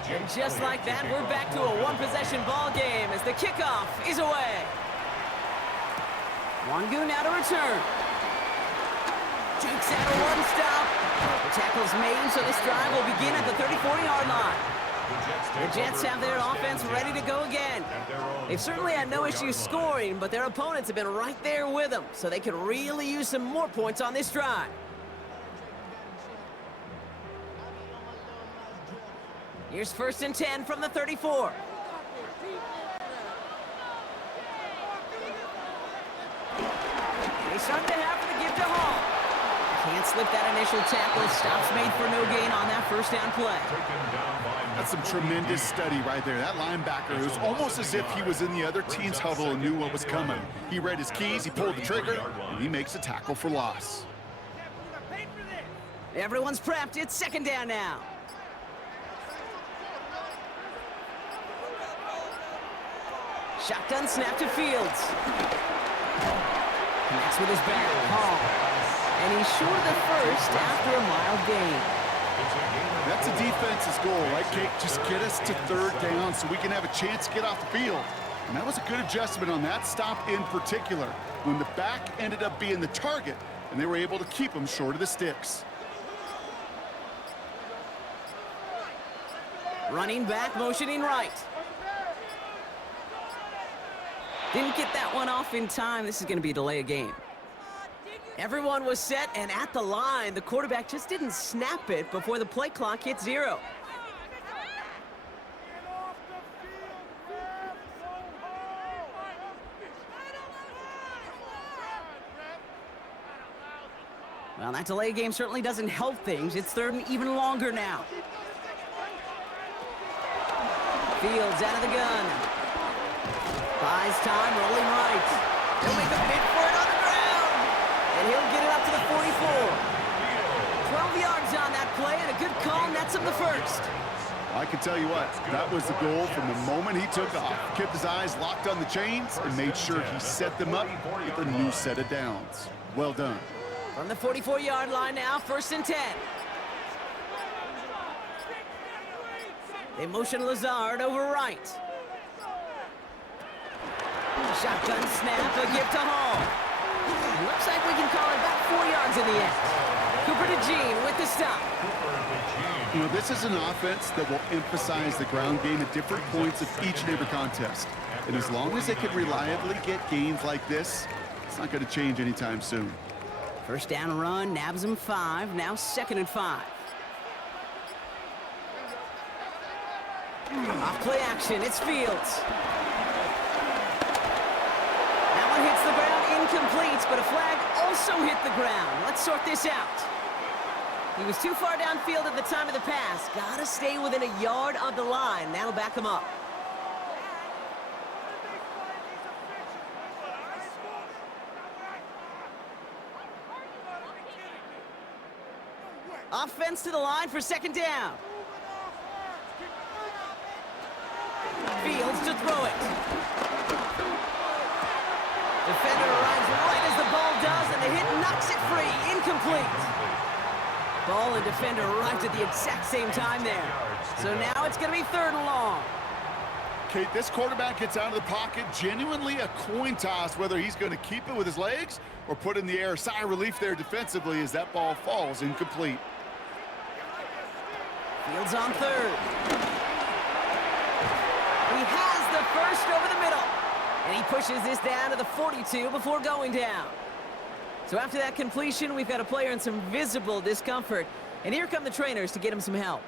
And just like that, we're back to a one-possession ball game as the kickoff is away. Wangu now to return. Jukes out a one-stop. The tackle's made, so this drive will begin at the 34-yard line. The Jets have their offense ready to go again. They've certainly had no issues scoring, but their opponents have been right there with them, so they could really use some more points on this drive. Here's 1st and 10 from the 34. They start the half with a give to Hall. Can't slip that initial tackle. Stops made for no gain on that first down play. That's some tremendous study right there. That linebacker, it was almost as if he was in the other team's huddle and knew what was coming. He read his keys, he pulled the trigger, and he makes a tackle for loss. Everyone's prepped. It's second down now. Shotgun snap to Fields. Connects with his back. Hall. And he's short of the first after a mild gain. That's a defense's goal, right, Kate? Just get us to third down so we can have a chance to get off the field. And that was a good adjustment on that stop in particular, when the back ended up being the target, and they were able to keep him short of the sticks. Running back, motioning right. Didn't get that one off in time. This is going to be a delay of game. Everyone was set and at the line. The quarterback just didn't snap it before the play clock hit 0. Well, that delay game certainly doesn't help things. It's third and even longer now. Fields out of the gun. Buys time, rolling right. He'll make a bid for it on the ground. And he'll get it up to the 44. 12 yards on that play, and a good call nets him the first. I can tell you what, that was the goal from the moment he took off. Kept his eyes locked on the chains and made sure he set them up with a new set of downs. Well done. From the 44-yard line now, first and 10. They motion Lazard over right. Shotgun snap, a gift to Hall. Looks like we can call it about 4 yards in the end. Cooper to Jean with the stop. You know, this is an offense that will emphasize the ground game at different points of each and every contest. And as long as they can reliably get gains like this, it's not going to change anytime soon. First down run, nabs him 5, now second and 5. Off play action, it's Fields. That one hits the ground, incomplete, but a flag also hit the ground. Let's sort this out. He was too far downfield at the time of the pass. Gotta stay within a yard of the line. That'll back him up. Offense to the line for second down. Fields to throw it. Defender arrives right as the ball does, and the hit knocks it free. Incomplete. Ball and defender arrived at the exact same time there. So now it's going to be third and long. Kate, this quarterback gets out of the pocket, genuinely a coin toss whether he's going to keep it with his legs or put in the air. Sigh of relief there defensively as that ball falls incomplete. Fields on third. He has the first over the middle. And he pushes this down to the 42 before going down. So after that completion, we've got a player in some visible discomfort. And here come the trainers to get him some help.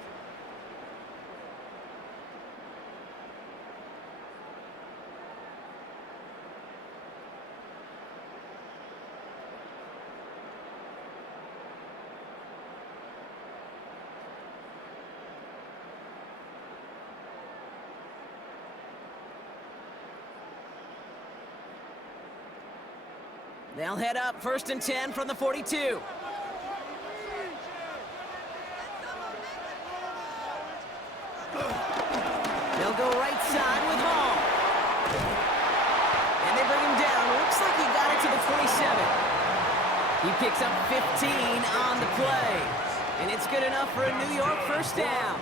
They'll head up first and 10 from the 42. They'll go right side with Hall. And they bring him down. Looks like he got it to the 27. He picks up 15 on the play. And it's good enough for a New York first down.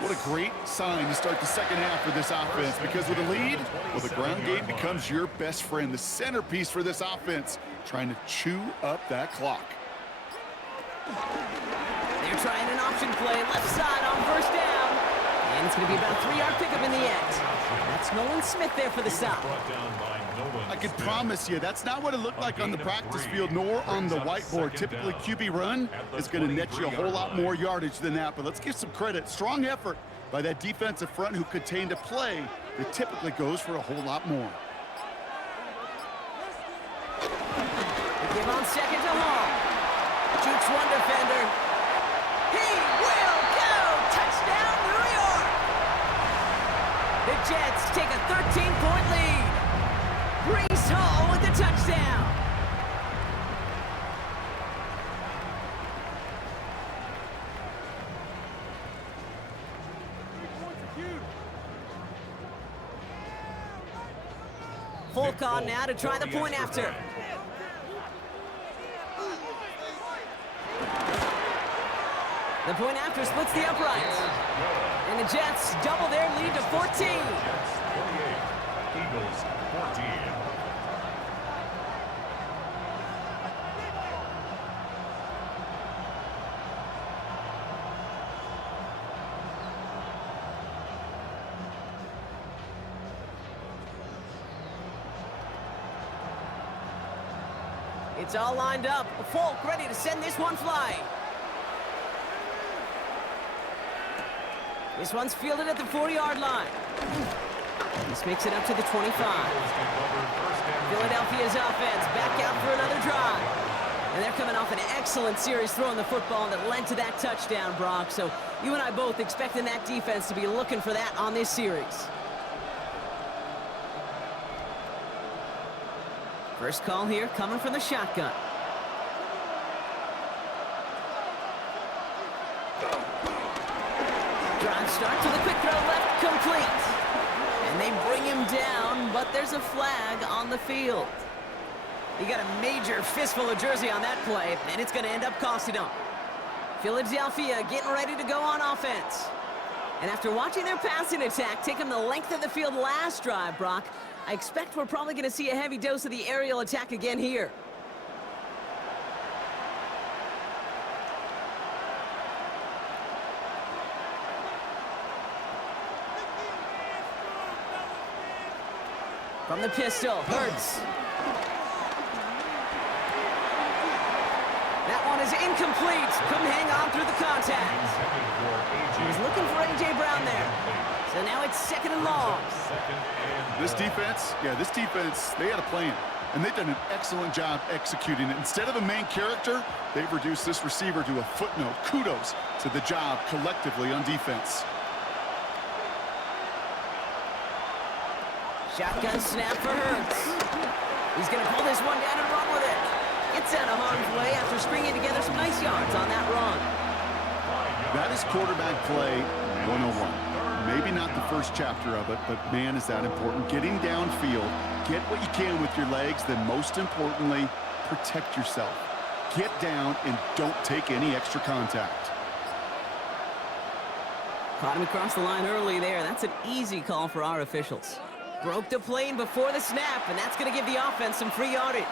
What a great sign to start the second half for this offense, because with a lead, well, the ground game becomes your best friend, the centerpiece for this offense, trying to chew up that clock. They're trying an option play, left side on first down. And it's going to be about a 3-yard pickup in the end. That's Nolan Smith there for the stop. I can promise you that's not what it looked like on the practice field nor on the whiteboard. Typically, QB run is going to net you a whole lot more yardage than that. But let's give some credit. Strong effort by that defensive front who contained a play that typically goes for a whole lot more. They give on second to Hall. Jukes one defender. He will go! Touchdown, New York! The Jets take a 13-point lead. Breece Hall with the touchdown. Folk on now to try the point after. The point after splits the uprights. And the Jets double their lead to 14. Jets 28, Eagles 14. It's all lined up. Folk ready to send this one flying. This one's fielded at the 40-yard line. This makes it up to the 25. Philadelphia's offense back out for another drive. And they're coming off an excellent series throwing the football that led to that touchdown, Brock. So you and I both expecting that defense to be looking for that on this series. First call here coming from the shotgun. Drive start to the quick throw left, complete. And they bring him down, but there's a flag on the field. He got a major fistful of jersey on that play, and it's going to end up costing him. Philadelphia getting ready to go on offense. And after watching their passing attack take them the length of the field last drive, Brock, I expect we're probably going to see a heavy dose of the aerial attack again here. From the pistol, Hurts. That one is incomplete. Couldn't hang on through the contact. He's looking for A.J. Brown there. So now it's second and long. This defense, they had a plan. And they've done an excellent job executing it. Instead of a main character, they've reduced this receiver to a footnote. Kudos to the job collectively on defense. Shotgun snap for Hurts. He's going to pull this one down and run with it. Gets out of harm's way after stringing together some nice yards on that run. That is quarterback play 101. Maybe not the first chapter of it, but man, is that important. Getting downfield, get what you can with your legs, then most importantly, protect yourself. Get down and don't take any extra contact. Caught him across the line early there. That's an easy call for our officials. Broke the plane before the snap, and that's going to give the offense some free yardage.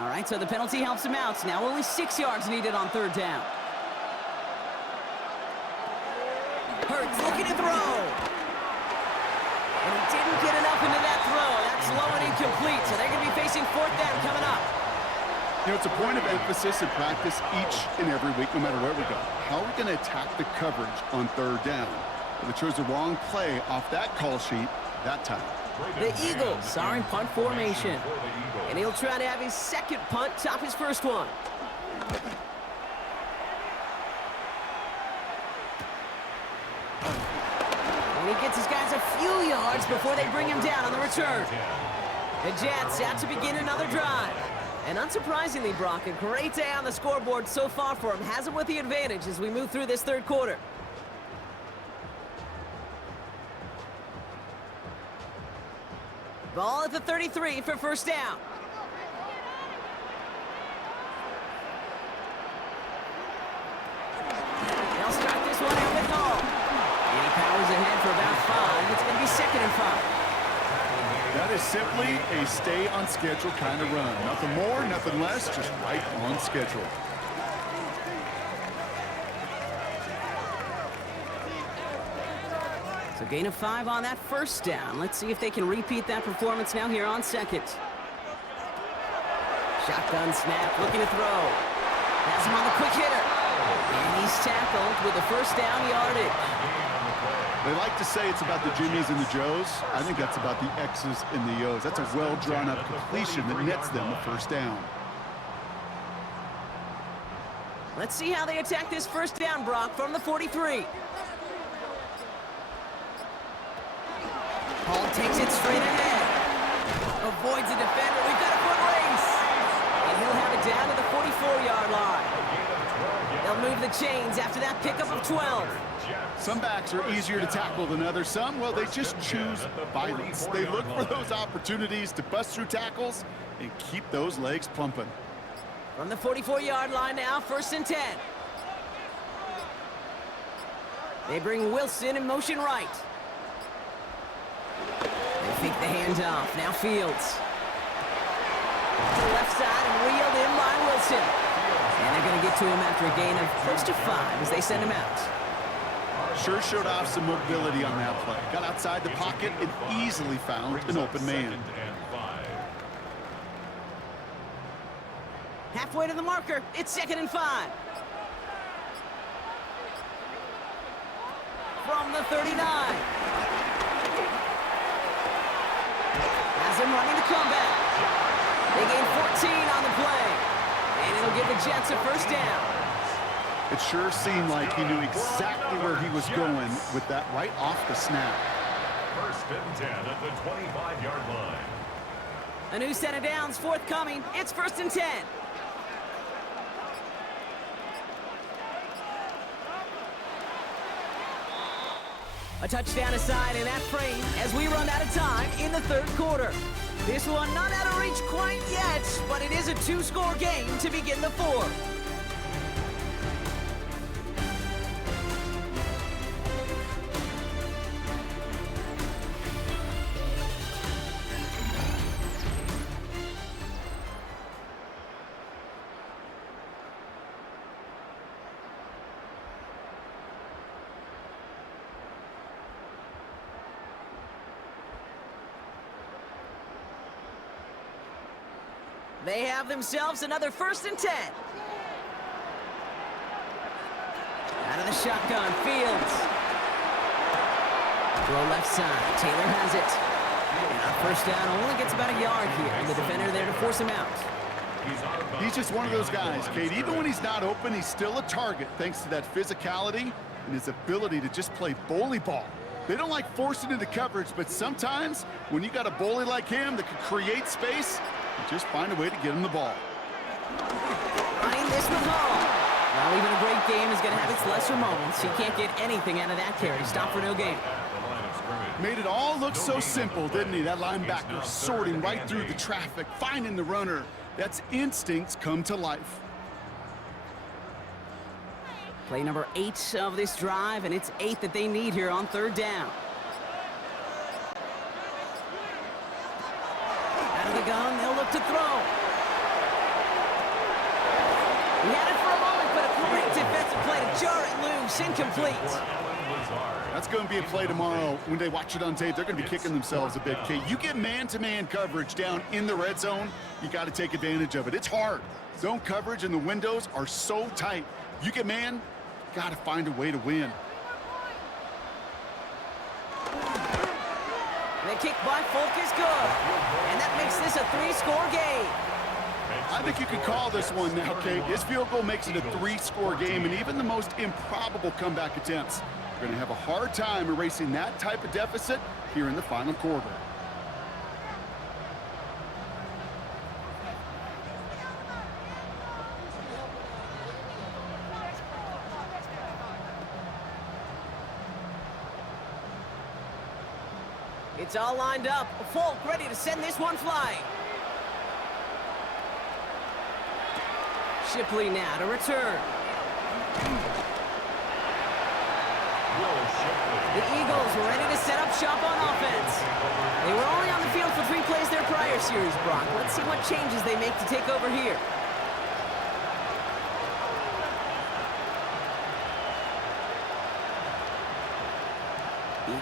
All right, so the penalty helps him out. Now only 6 yards needed on third down. Hurts looking to throw. And he didn't get enough into that throw. That's low and incomplete, so they're going to be facing fourth down coming up. You know, it's a point of emphasis in practice each and every week, no matter where we go. How are we going to attack the coverage on third down? Well, they chose the wrong play off that call sheet that time. The Eagles are in punt formation. And he'll try to have his second punt top his first one. And he gets his guys a few yards before they bring him down on the return. The Jets out to begin another drive. And unsurprisingly, Brock, a great day on the scoreboard so far for him. Has him with the advantage as we move through this third quarter. Ball at the 33 for first down. They'll start this one out with Hall. And he powers ahead for about 5. It's going to be second and 5. That is simply a stay on schedule kind of run. Nothing more, nothing less, just right on schedule. So gain of 5 on that first down. Let's see if they can repeat that performance now here on second. Shotgun snap, looking to throw. Has him on the quick hitter. And he's tackled Smith with the first down yardage. They like to say it's about the Jimmies and the Joes. I think that's about the X's and the O's. That's a well-drawn-up completion that nets them the first down. Let's see how they attack this first down, Brock, from the 43. Hall takes it straight ahead. Avoids a defender. We've got a foot race. And he'll have it down to the 44-yard line. They'll move the chains after that pickup of 12. Some backs are easier to tackle than others. Some, well, they just choose violence. They look for those opportunities to bust through tackles and keep those legs pumping. From the 44-yard line now, 1st and 10. They bring Wilson in motion right. They fake the handoff. Now Fields. To the left side and reeled in by Wilson. And they're going to get to him after a gain of close to 5 as they send him out. Sure showed off some mobility on that play. Got outside the pocket and easily found an open man. Halfway to the marker, it's 2nd and 5. From the 39. Has him running the comeback. They gain 14 on the play. And it'll give the Jets a first down. It sure seemed like he knew exactly where he was going with that right off the snap. 1st and 10 at the 25-yard line. A new set of downs forthcoming. It's 1st and 10. A touchdown aside in that frame as we run out of time in the 3rd quarter. This one not out of reach quite yet, but it is a 2-score game to begin the 4th. They have themselves another 1st and 10. Out of the shotgun, Fields. Throw left side, Taylor has it. And on 1st down, only gets about a yard here, and the defender there to force him out. He's just one of those guys, Kate. Even when he's not open, he's still a target thanks to that physicality and his ability to just play bully ball. They don't like forcing into coverage, but sometimes when you got a bully like him that can create space, you just find a way to get him the ball. Running this with Hall. Well, even a great game is going to have its lesser moments. He can't get anything out of that carry. Stop for no gain. Made it all look so simple, didn't he? That linebacker sorting right through the traffic, finding the runner. That's instincts come to life. Play number 8 of this drive, and it's 8 that they need here on 3rd down. Out of the gun, they'll look to throw. He had it for a moment, but a great defensive play to jar it loose, incomplete. That's going to be a play tomorrow. When they watch it on tape, they're going to be kicking themselves a bit, Kate. You get man-to-man coverage down in the red zone, you got to take advantage of it. It's hard. Zone coverage and the windows are so tight. You get man, got to find a way to win. The kick by Folk is good, and that makes this a 3-score game. I think you could call this one now, Kate. His field goal makes it a 3-score game, and even the most improbable comeback attempts are going to have a hard time erasing that type of deficit here in the final quarter. It's all lined up. Folk ready to send this one flying. Shipley now to return. The Eagles were ready to set up shop on offense. They were only on the field for 3 plays their prior series, Brock. Let's see what changes they make to take over here.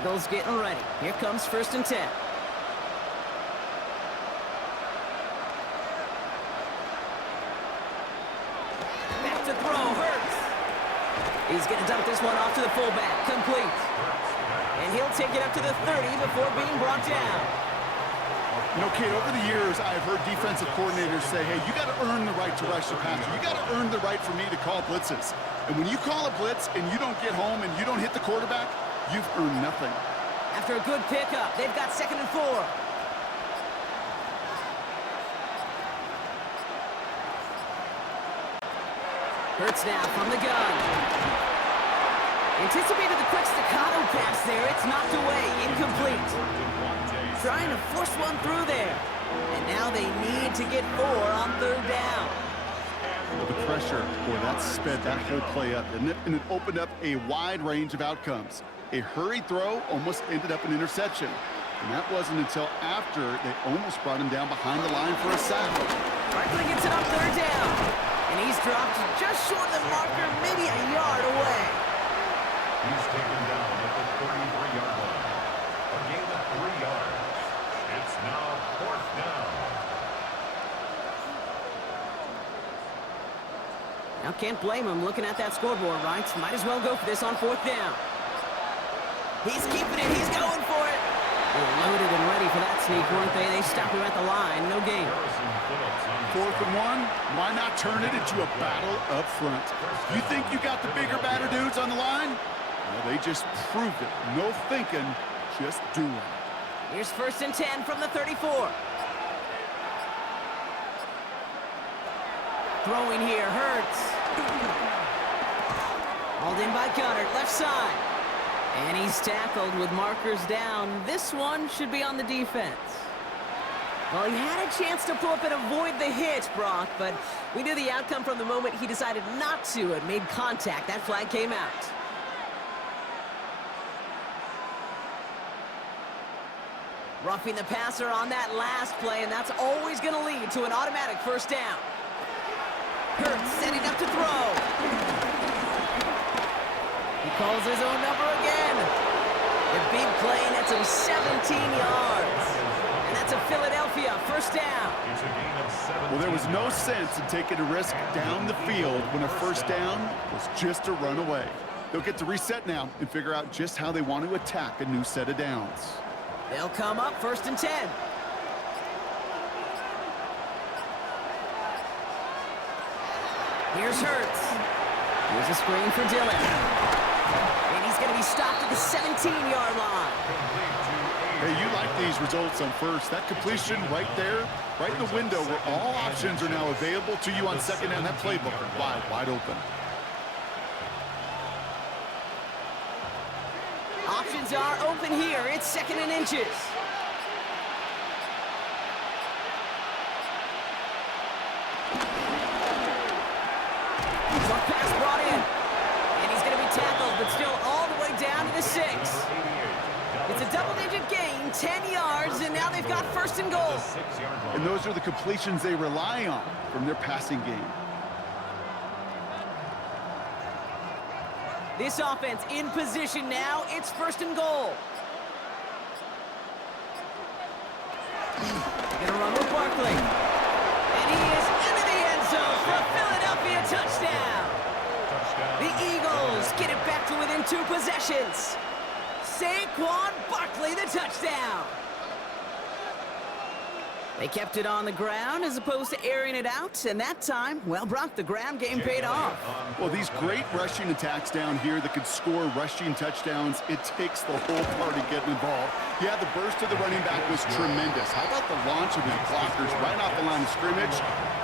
Eagles getting ready. Here comes 1st and 10. Back to throw, Hurts. He's going to dump this one off to the fullback. Complete. And he'll take it up to the 30 before being brought down. You know, Kate, over the years, I've heard defensive coordinators say, hey, you got to earn the right to rush the passer. You got to earn the right for me to call blitzes. And when you call a blitz and you don't get home and you don't hit the quarterback, you've earned nothing. After a good pickup, they've got 2nd and 4. Hurts now from the gun. Anticipated the quick staccato pass there. It's knocked away. Incomplete. Trying to force one through there. And now they need to get 4 on 3rd down. Well, the pressure, boy, that sped that whole play up, didn't it? And it opened up a wide range of outcomes. A hurried throw almost ended up an interception. And that wasn't until after they almost brought him down behind the line for a sack. Barkley gets it on 3rd down. And he's dropped just short of the marker, maybe a yard away. He's taken down at the 33-yard line. A gain of 3 yards. It's now 4th down. Now can't blame him looking at that scoreboard, right? Might as well go for this on 4th down. He's keeping it. He's going for it. They're loaded and ready for that sneak, weren't they? They stopped him at the line. No gain. 4th and 1. Why not turn it into a battle up front? You think you got the bigger, badder dudes on the line? Well, they just proved it. No thinking, just doing. Here's 1st and 10 from the 34. Throwing here, Hurts. Hauled in by Goddard, left side. And he's tackled with markers down. This one should be on the defense. Well, he had a chance to pull up and avoid the hit, Brock, but we knew the outcome from the moment he decided not to and made contact. That flag came out. Roughing the passer on that last play, and that's always going to lead to an automatic 1st down. Hurts setting up to throw. He calls his own number again. The big play nets him 17 yards. And that's a Philadelphia 1st down. Well, there was no sense in taking a risk down the field when a 1st down was just a run away. They'll get to reset now and figure out just how they want to attack a new set of downs. They'll come up 1st and 10. Here's Hurts. Here's a screen for Dillon. And he's going to be stopped at the 17-yard line. Hey, you like these results on 1st. That completion right there, right in the window where all options are now available to you on 2nd down. That playbook wide open. Options are open here. It's 2nd and inches. Short pass brought in. And he's going to be tackled, but still all the way down to the 6. It's a double-digit gain, 10 yards, and now they've got 1st and goal. And those are the completions they rely on from their passing game. This offense in position now. It's 1st and goal. They're gonna run with Barkley. And he is into the end zone for a Philadelphia touchdown. The Eagles get it back to within 2 possessions. Saquon Barkley, the touchdown. They kept it on the ground as opposed to airing it out, and that time, well, Brock, the ground game paid off. Well, these great rushing attacks down here that could score rushing touchdowns, it takes the whole party getting involved. Yeah, the burst of the running back was tremendous. How about the launch of his blockers right off the line of scrimmage?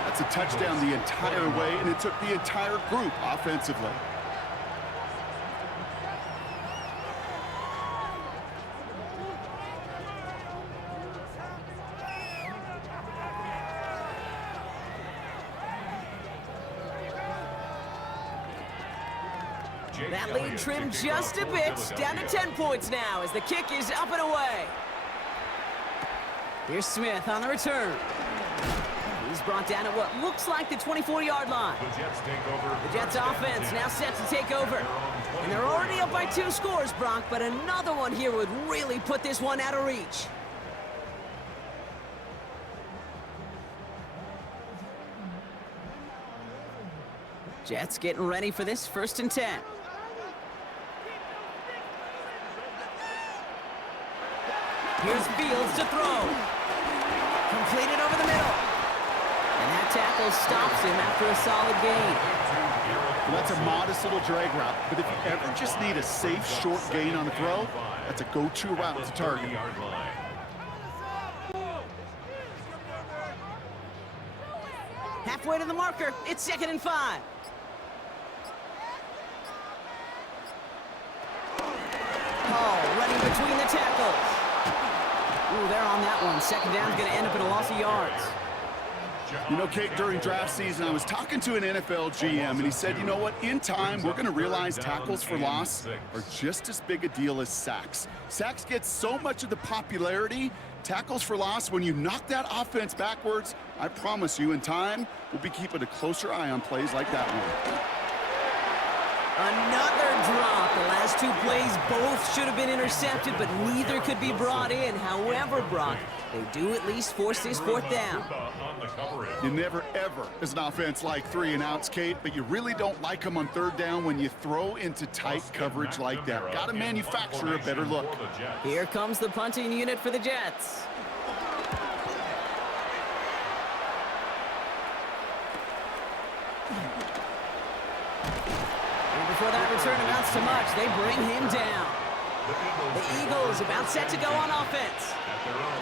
That's a touchdown the entire way, and it took the entire group offensively. That lead trimmed just a bit, down to 10 points now as the kick is up and away. Here's Smith on the return. He's brought down at what looks like the 24-yard line. The Jets offense now set to take over. And they're already up by 2 scores, Brock, but another one here would really put this one out of reach. Jets getting ready for this 1st and 10. Here's Fields to throw. Completed over the middle. And that tackle stops him after a solid gain. Well, that's a modest little drag route, but if you ever just need a safe, short gain on the throw, that's a go-to route to target. Halfway to the marker. It's 2nd and 5. Oh, running between the tackles. Ooh, they're on that one. 2nd down's going to end up in a loss of yards. You know, Kate, during draft season, I was talking to an NFL GM, and he said, you know what, in time, we're going to realize tackles for loss are just as big a deal as sacks. Sacks get so much of the popularity. Tackles for loss, when you knock that offense backwards, I promise you, in time, we'll be keeping a closer eye on plays like that one. Another drop. The last 2 plays both should have been intercepted, but neither could be brought in. However, Brock, they do at least force this 4th down. You never, ever, as an offense, like 3 and outs, Kate, but you really don't like them on 3rd down when you throw into tight coverage like that. Got to manufacture a better look. Here comes the punting unit for the Jets. Before that return amounts to much, they bring him down. The Eagles about set to go on offense.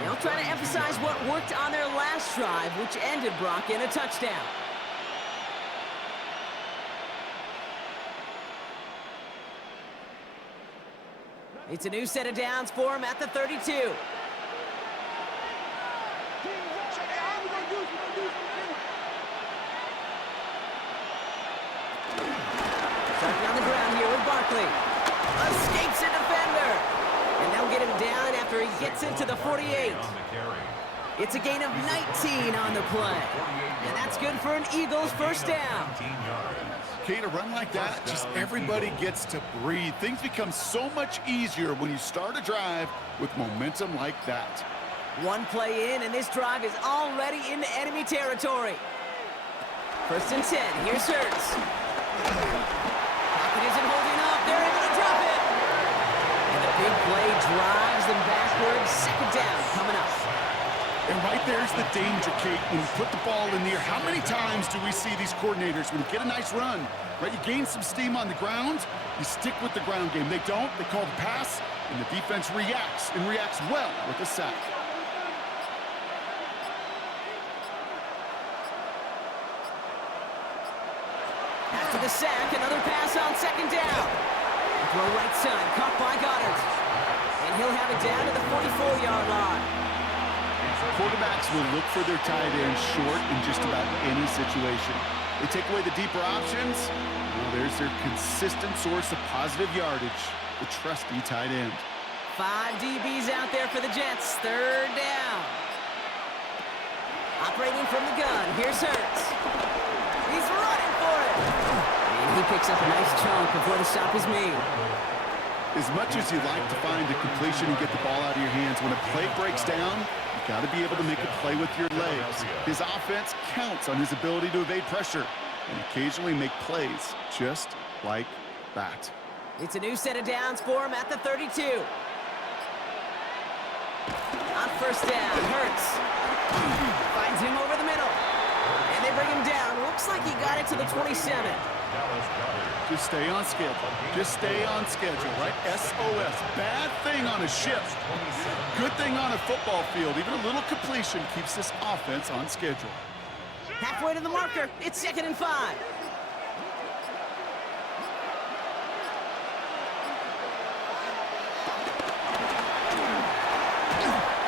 They'll try to emphasize what worked on their last drive, which ended, Brock, in a touchdown. It's a new set of downs for him at the 32. Starting on the ground here with Barkley. Escapes a defender. And they'll get him down after he gets into the 48. It's a gain of 19 on the play. And that's good for an Eagles 1st down. Kate, a run like that, just everybody gets to breathe. Things become so much easier when you start a drive with momentum like that. 1 play in, and this drive is already into enemy territory. 1st and 10. Here's Hurts. Pocket isn't holding up. They're able to drop it. And the big play drives them backwards. 2nd down coming up. And right there's the danger, Kate, when you put the ball in the air. How many times do we see these coordinators, when you get a nice run, right, you gain some steam on the ground, you stick with the ground game. They don't, they call the pass, and the defense reacts, and reacts well with a sack. After the sack, another pass on 2nd down. Throw right side, caught by Goddard. And he'll have it down to the 44-yard line. Quarterbacks will look for their tight end short in just about any situation. They take away the deeper options. Well, there's their consistent source of positive yardage, the trusty tight end. 5 DBs out there for the Jets. 3rd down. Operating from the gun. Here's Hurts. He's running for it. And he picks up a nice chunk before the stop is made. As much as you like to find a completion and get the ball out of your hands, when a play breaks down, you've got to be able to make a play with your legs. His offense counts on his ability to evade pressure and occasionally make plays just like that. It's a new set of downs for him at the 32. On 1st down, Hurts finds him over the middle. And they bring him down. Looks like he got it to the 27. Just stay on schedule. Just stay on schedule, right? SOS. Bad thing on a ship. Good thing on a football field. Even a little completion keeps this offense on schedule. Halfway to the marker. It's 2nd and 5.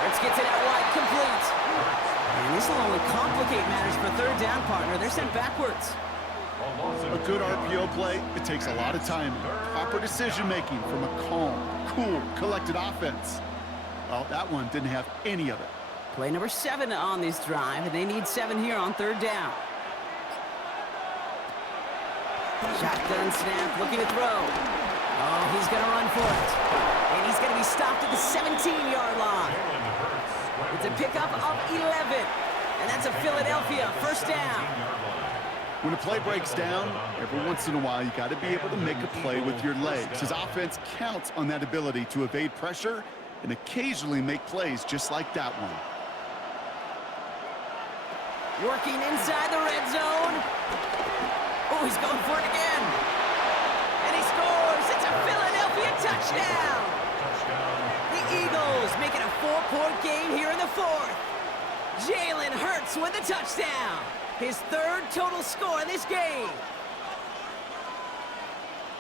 Hurts gets it out wide, complete. And this will only complicate matters for 3rd down, partner. They're sent backwards. A good RPO play, it takes a lot of timing. Proper decision-making from a calm, cool, collected offense. Well, that one didn't have any of it. Play number 7 on this drive, and they need 7 here on 3rd down. Shotgun snap, looking to throw. Oh, he's going to run for it. And he's going to be stopped at the 17-yard line. It's a pickup of 11. And that's a Philadelphia 1st down. When a play breaks down, every once in a while, you got to be able to make a play with your legs. His offense counts on that ability to evade pressure and occasionally make plays just like that one. Working inside the red zone. Oh, he's going for it again. And he scores. It's a Philadelphia touchdown. The Eagles make it a 4-point game here in the fourth. Jalen Hurts with a touchdown. His third total score in this game.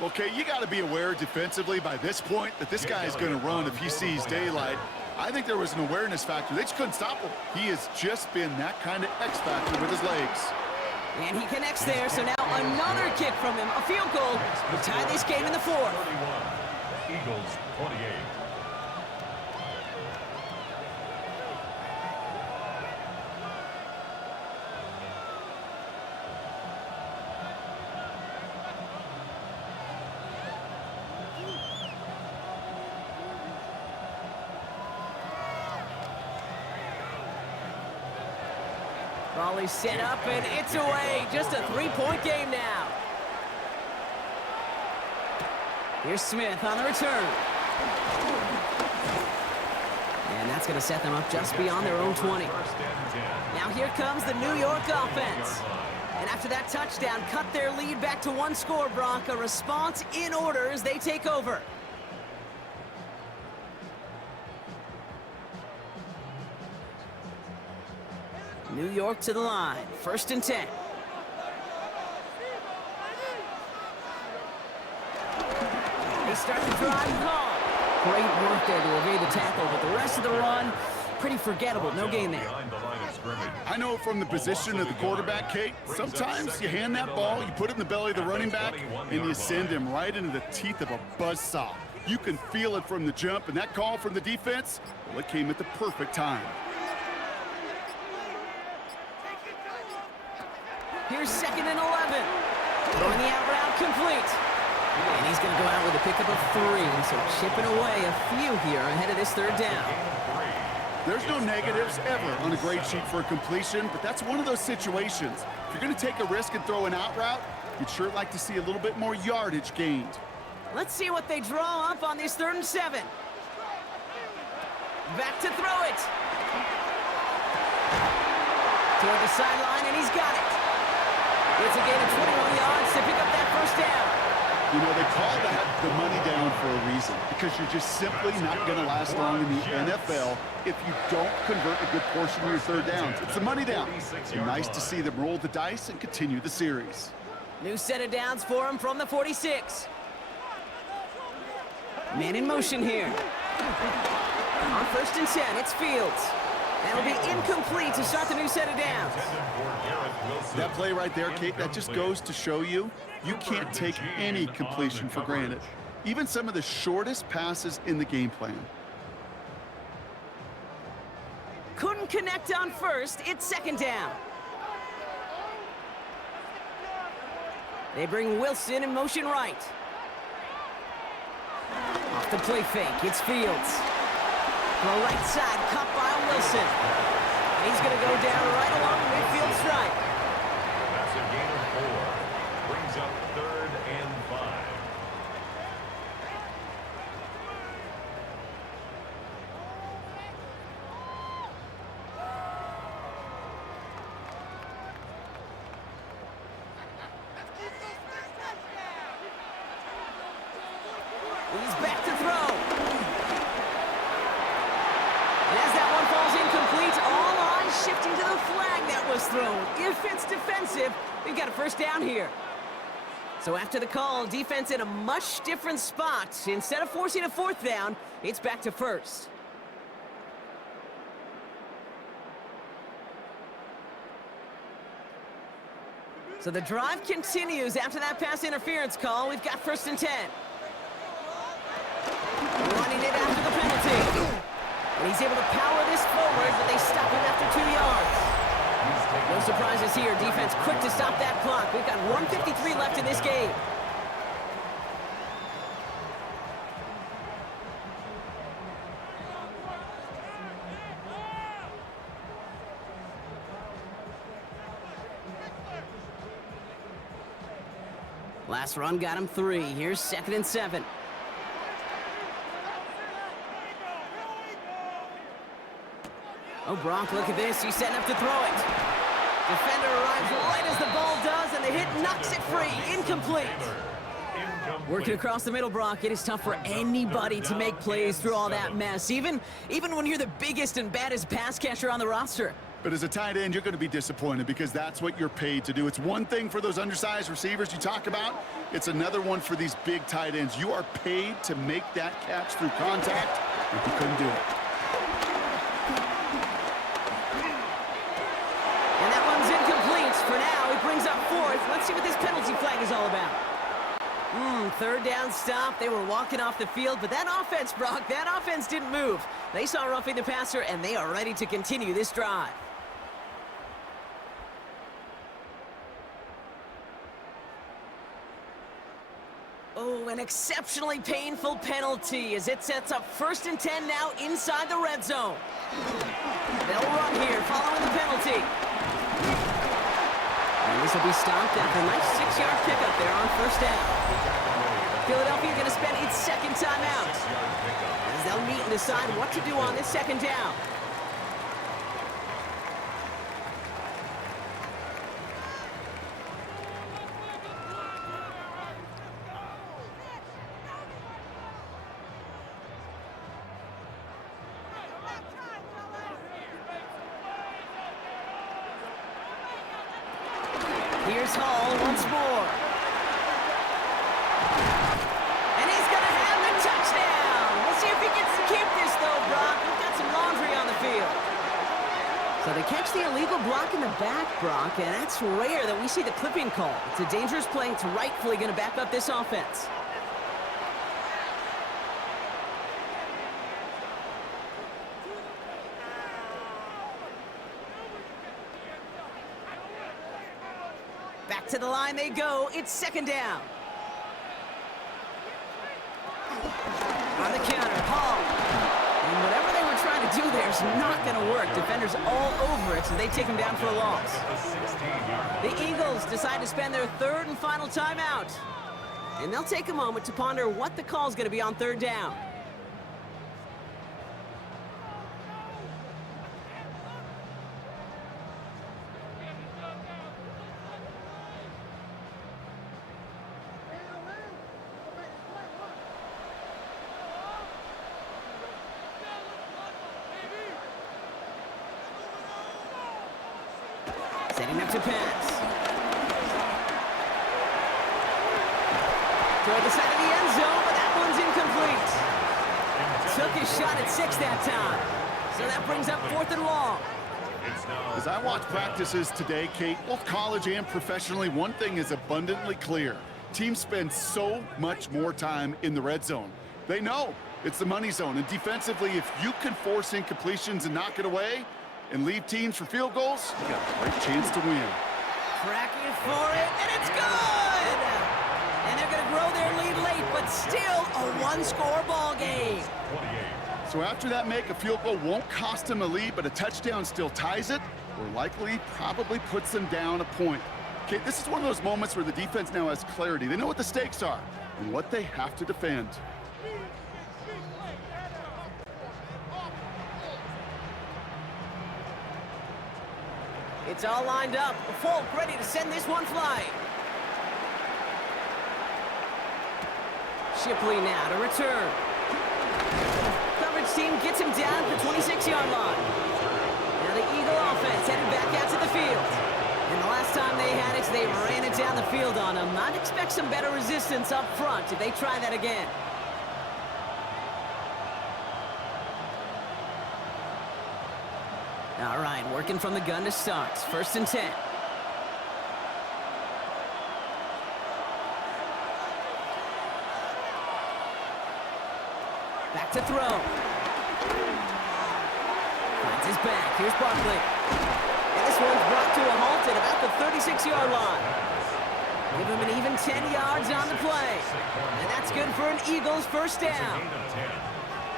Okay, you got to be aware defensively by this point that this guy is going to run if he sees daylight. I think there was an awareness factor. They just couldn't stop him. He has just been that kind of X factor with his legs. And he connects there, so now another kick from him. A field goal to tie this game in the fourth. 31, Eagles 28. Volley set up, and it's away. Just a 3-point game now. Here's Smith on the return. And that's going to set them up just beyond their own 20. Now here comes the New York offense. And after that touchdown, cut their lead back to 1 score, Brock. A response in order as they take over. New York to the line, 1st and 10. They start the drive call. Great work there to evade the tackle, but the rest of the run, pretty forgettable. No gain there. I know from the position of the quarterback, Kate, sometimes you hand that ball, you put it in the belly of the running back, and you send him right into the teeth of a buzzsaw. You can feel it from the jump, and that call from the defense, well, it came at the perfect time. Here's 2nd and 11. Throwing the out route complete. And he's going to go out with a pickup of 3. So chipping away a few here ahead of this 3rd down. There's no negatives ever on a grade sheet for a completion, but that's one of those situations. If you're going to take a risk and throw an out route, you'd sure like to see a little bit more yardage gained. Let's see what they draw up on this 3rd and 7. Back to throw it. Toward the sideline, and he's got it. It's a gain of 21 yards to pick up that 1st down. You know, they call that the money down for a reason, because you're just simply not going to last long in the NFL if you don't convert a good portion of your 3rd downs. It's the money down. And nice to see them roll the dice and continue the series. New set of downs for him from the 46. Man in motion here. On 1st and 10, it's Fields. That'll be incomplete to start the new set of downs. That play right there, Kate, that just goes to show you can't take any completion for granted. Even some of the shortest passes in the game plan. Couldn't connect on 1st. It's 2nd down. They bring Wilson in motion right. Off the play fake, it's Fields. The right side, cut by Wilson. And he's going to go down right along the midfield stripe. That's a gain of 4. Brings up 3rd and 5. He's back to throw. And as that one falls incomplete, all eyes shifting to the flag that was thrown. If it's defensive, we've got a 1st down here. So after the call, defense in a much different spot. Instead of forcing a 4th down, it's back to 1st. So the drive continues after that pass interference call. We've got 1st and 10. Running it after the penalty. And he's able to power this forward, but they stop him after 2 yards. No surprises here. Defense quick to stop that clock. We've got 1:53 left in this game. Last run got him 3. Here's 2nd and 7. Oh, Brock, look at this. He's setting up to throw it. Defender arrives right as the ball does, and the hit knocks it free. Incomplete. Working across the middle, Brock, it is tough for anybody to make plays through all that mess, even when you're the biggest and baddest pass catcher on the roster. But as a tight end, you're going to be disappointed because that's what you're paid to do. It's one thing for those undersized receivers you talk about. It's another one for these big tight ends. You are paid to make that catch through contact, and you couldn't do it. And that one's incomplete. For now, it brings up fourth. Let's see what this penalty flag is all about. Third down stop. They were walking off the field, but that offense, Brock, that offense didn't move. They saw roughing the passer, and they are ready to continue this drive. Oh, an exceptionally painful penalty as it sets up 1st and 10 now inside the red zone. They'll run here following the penalty. And this will be stopped after a nice 6-yard pickup there on 1st down. Philadelphia going to spend its second timeout as they'll meet and decide what to do on this 2nd down. Here's Hall once more. And he's going to have the touchdown. We'll see if he gets to keep this, though, Brock. We've got some laundry on the field. So they catch the illegal block in the back, Brock, and that's rare that we see the clipping call. It's a dangerous play. It's rightfully going to back up this offense. Back to the line they go. It's 2nd down. On the counter, Hall. And whatever they were trying to do there is not going to work. Defenders all over it, so they take him down for a loss. The Eagles decide to spend their 3rd and final timeout. And they'll take a moment to ponder what the call is going to be on 3rd down. Setting up to pass. Toward the side of the end zone, but that one's incomplete. Took his shot at 6 that time. So that brings up 4th and long. As I watch practices today, Kate, both college and professionally, one thing is abundantly clear. Teams spend so much more time in the red zone. They know it's the money zone, and defensively, if you can force incompletions and knock it away and leave teams for field goals, you got a great chance to win. Cracking for it, and it's good! And they're going to grow their lead late, but still a one-score ball game. So after that make, a field goal won't cost them a lead, but a touchdown still ties it, or likely probably puts them down a point. Okay, this is one of those moments where the defense now has clarity. They know what the stakes are and what they have to defend. It's all lined up. Folk ready to send this one flying. Shipley now to return. Coverage team gets him down at the 26-yard line. Now the Eagle offense headed back out to the field. And the last time they had it, they ran it down the field on him. I'd expect some better resistance up front if they try that again. All right, working from the gun to start. 1st and 10. Back to throw. Finds his back. Here's Barkley. And this one's brought to a halt at about the 36-yard line. Give him an even 10 yards on the play. And that's good for an Eagles 1st down.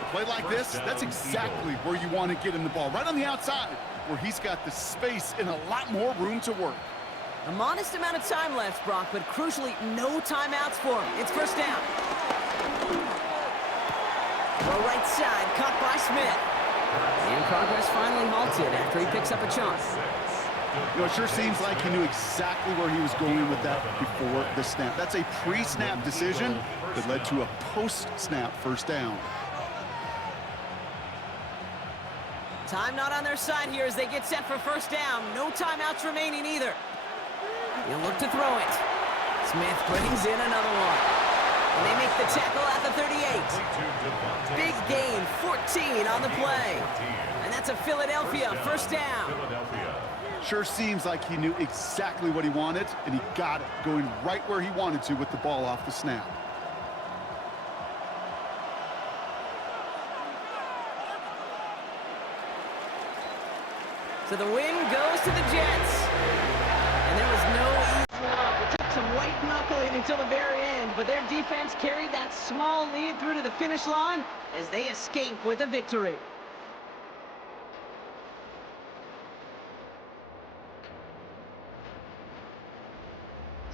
A play like this, that's exactly where you want to get him the ball. Right on the outside, where he's got the space and a lot more room to work. A modest amount of time left, Brock, but crucially, no timeouts for him. It's 1st down. Throw right side, caught by Smith. And progress finally halted after he picks up a chunk. You know, it sure seems like he knew exactly where he was going with that before the snap. That's a pre-snap decision that led to a post-snap first down. Time not on their side here as they get set for first down. No timeouts remaining either. He'll look to throw it. Smith brings in another one. And they make the tackle at the 38. Big gain, 14 on the play. And that's a Philadelphia first down. Sure seems like he knew exactly what he wanted, and he got it, going right where he wanted to with the ball off the snap. So the win goes to the Jets. And there was no easy up. It took some white knuckling until the very end, but their defense carried that small lead through to the finish line as they escape with a victory.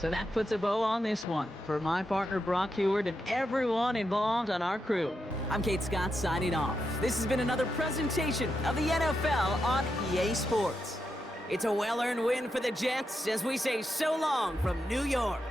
So that puts a bow on this one. For my partner Brock Heward and everyone involved on our crew, I'm Kate Scott signing off. This has been another presentation of the NFL on EA Sports. It's a well-earned win for the Jets as we say so long from New York.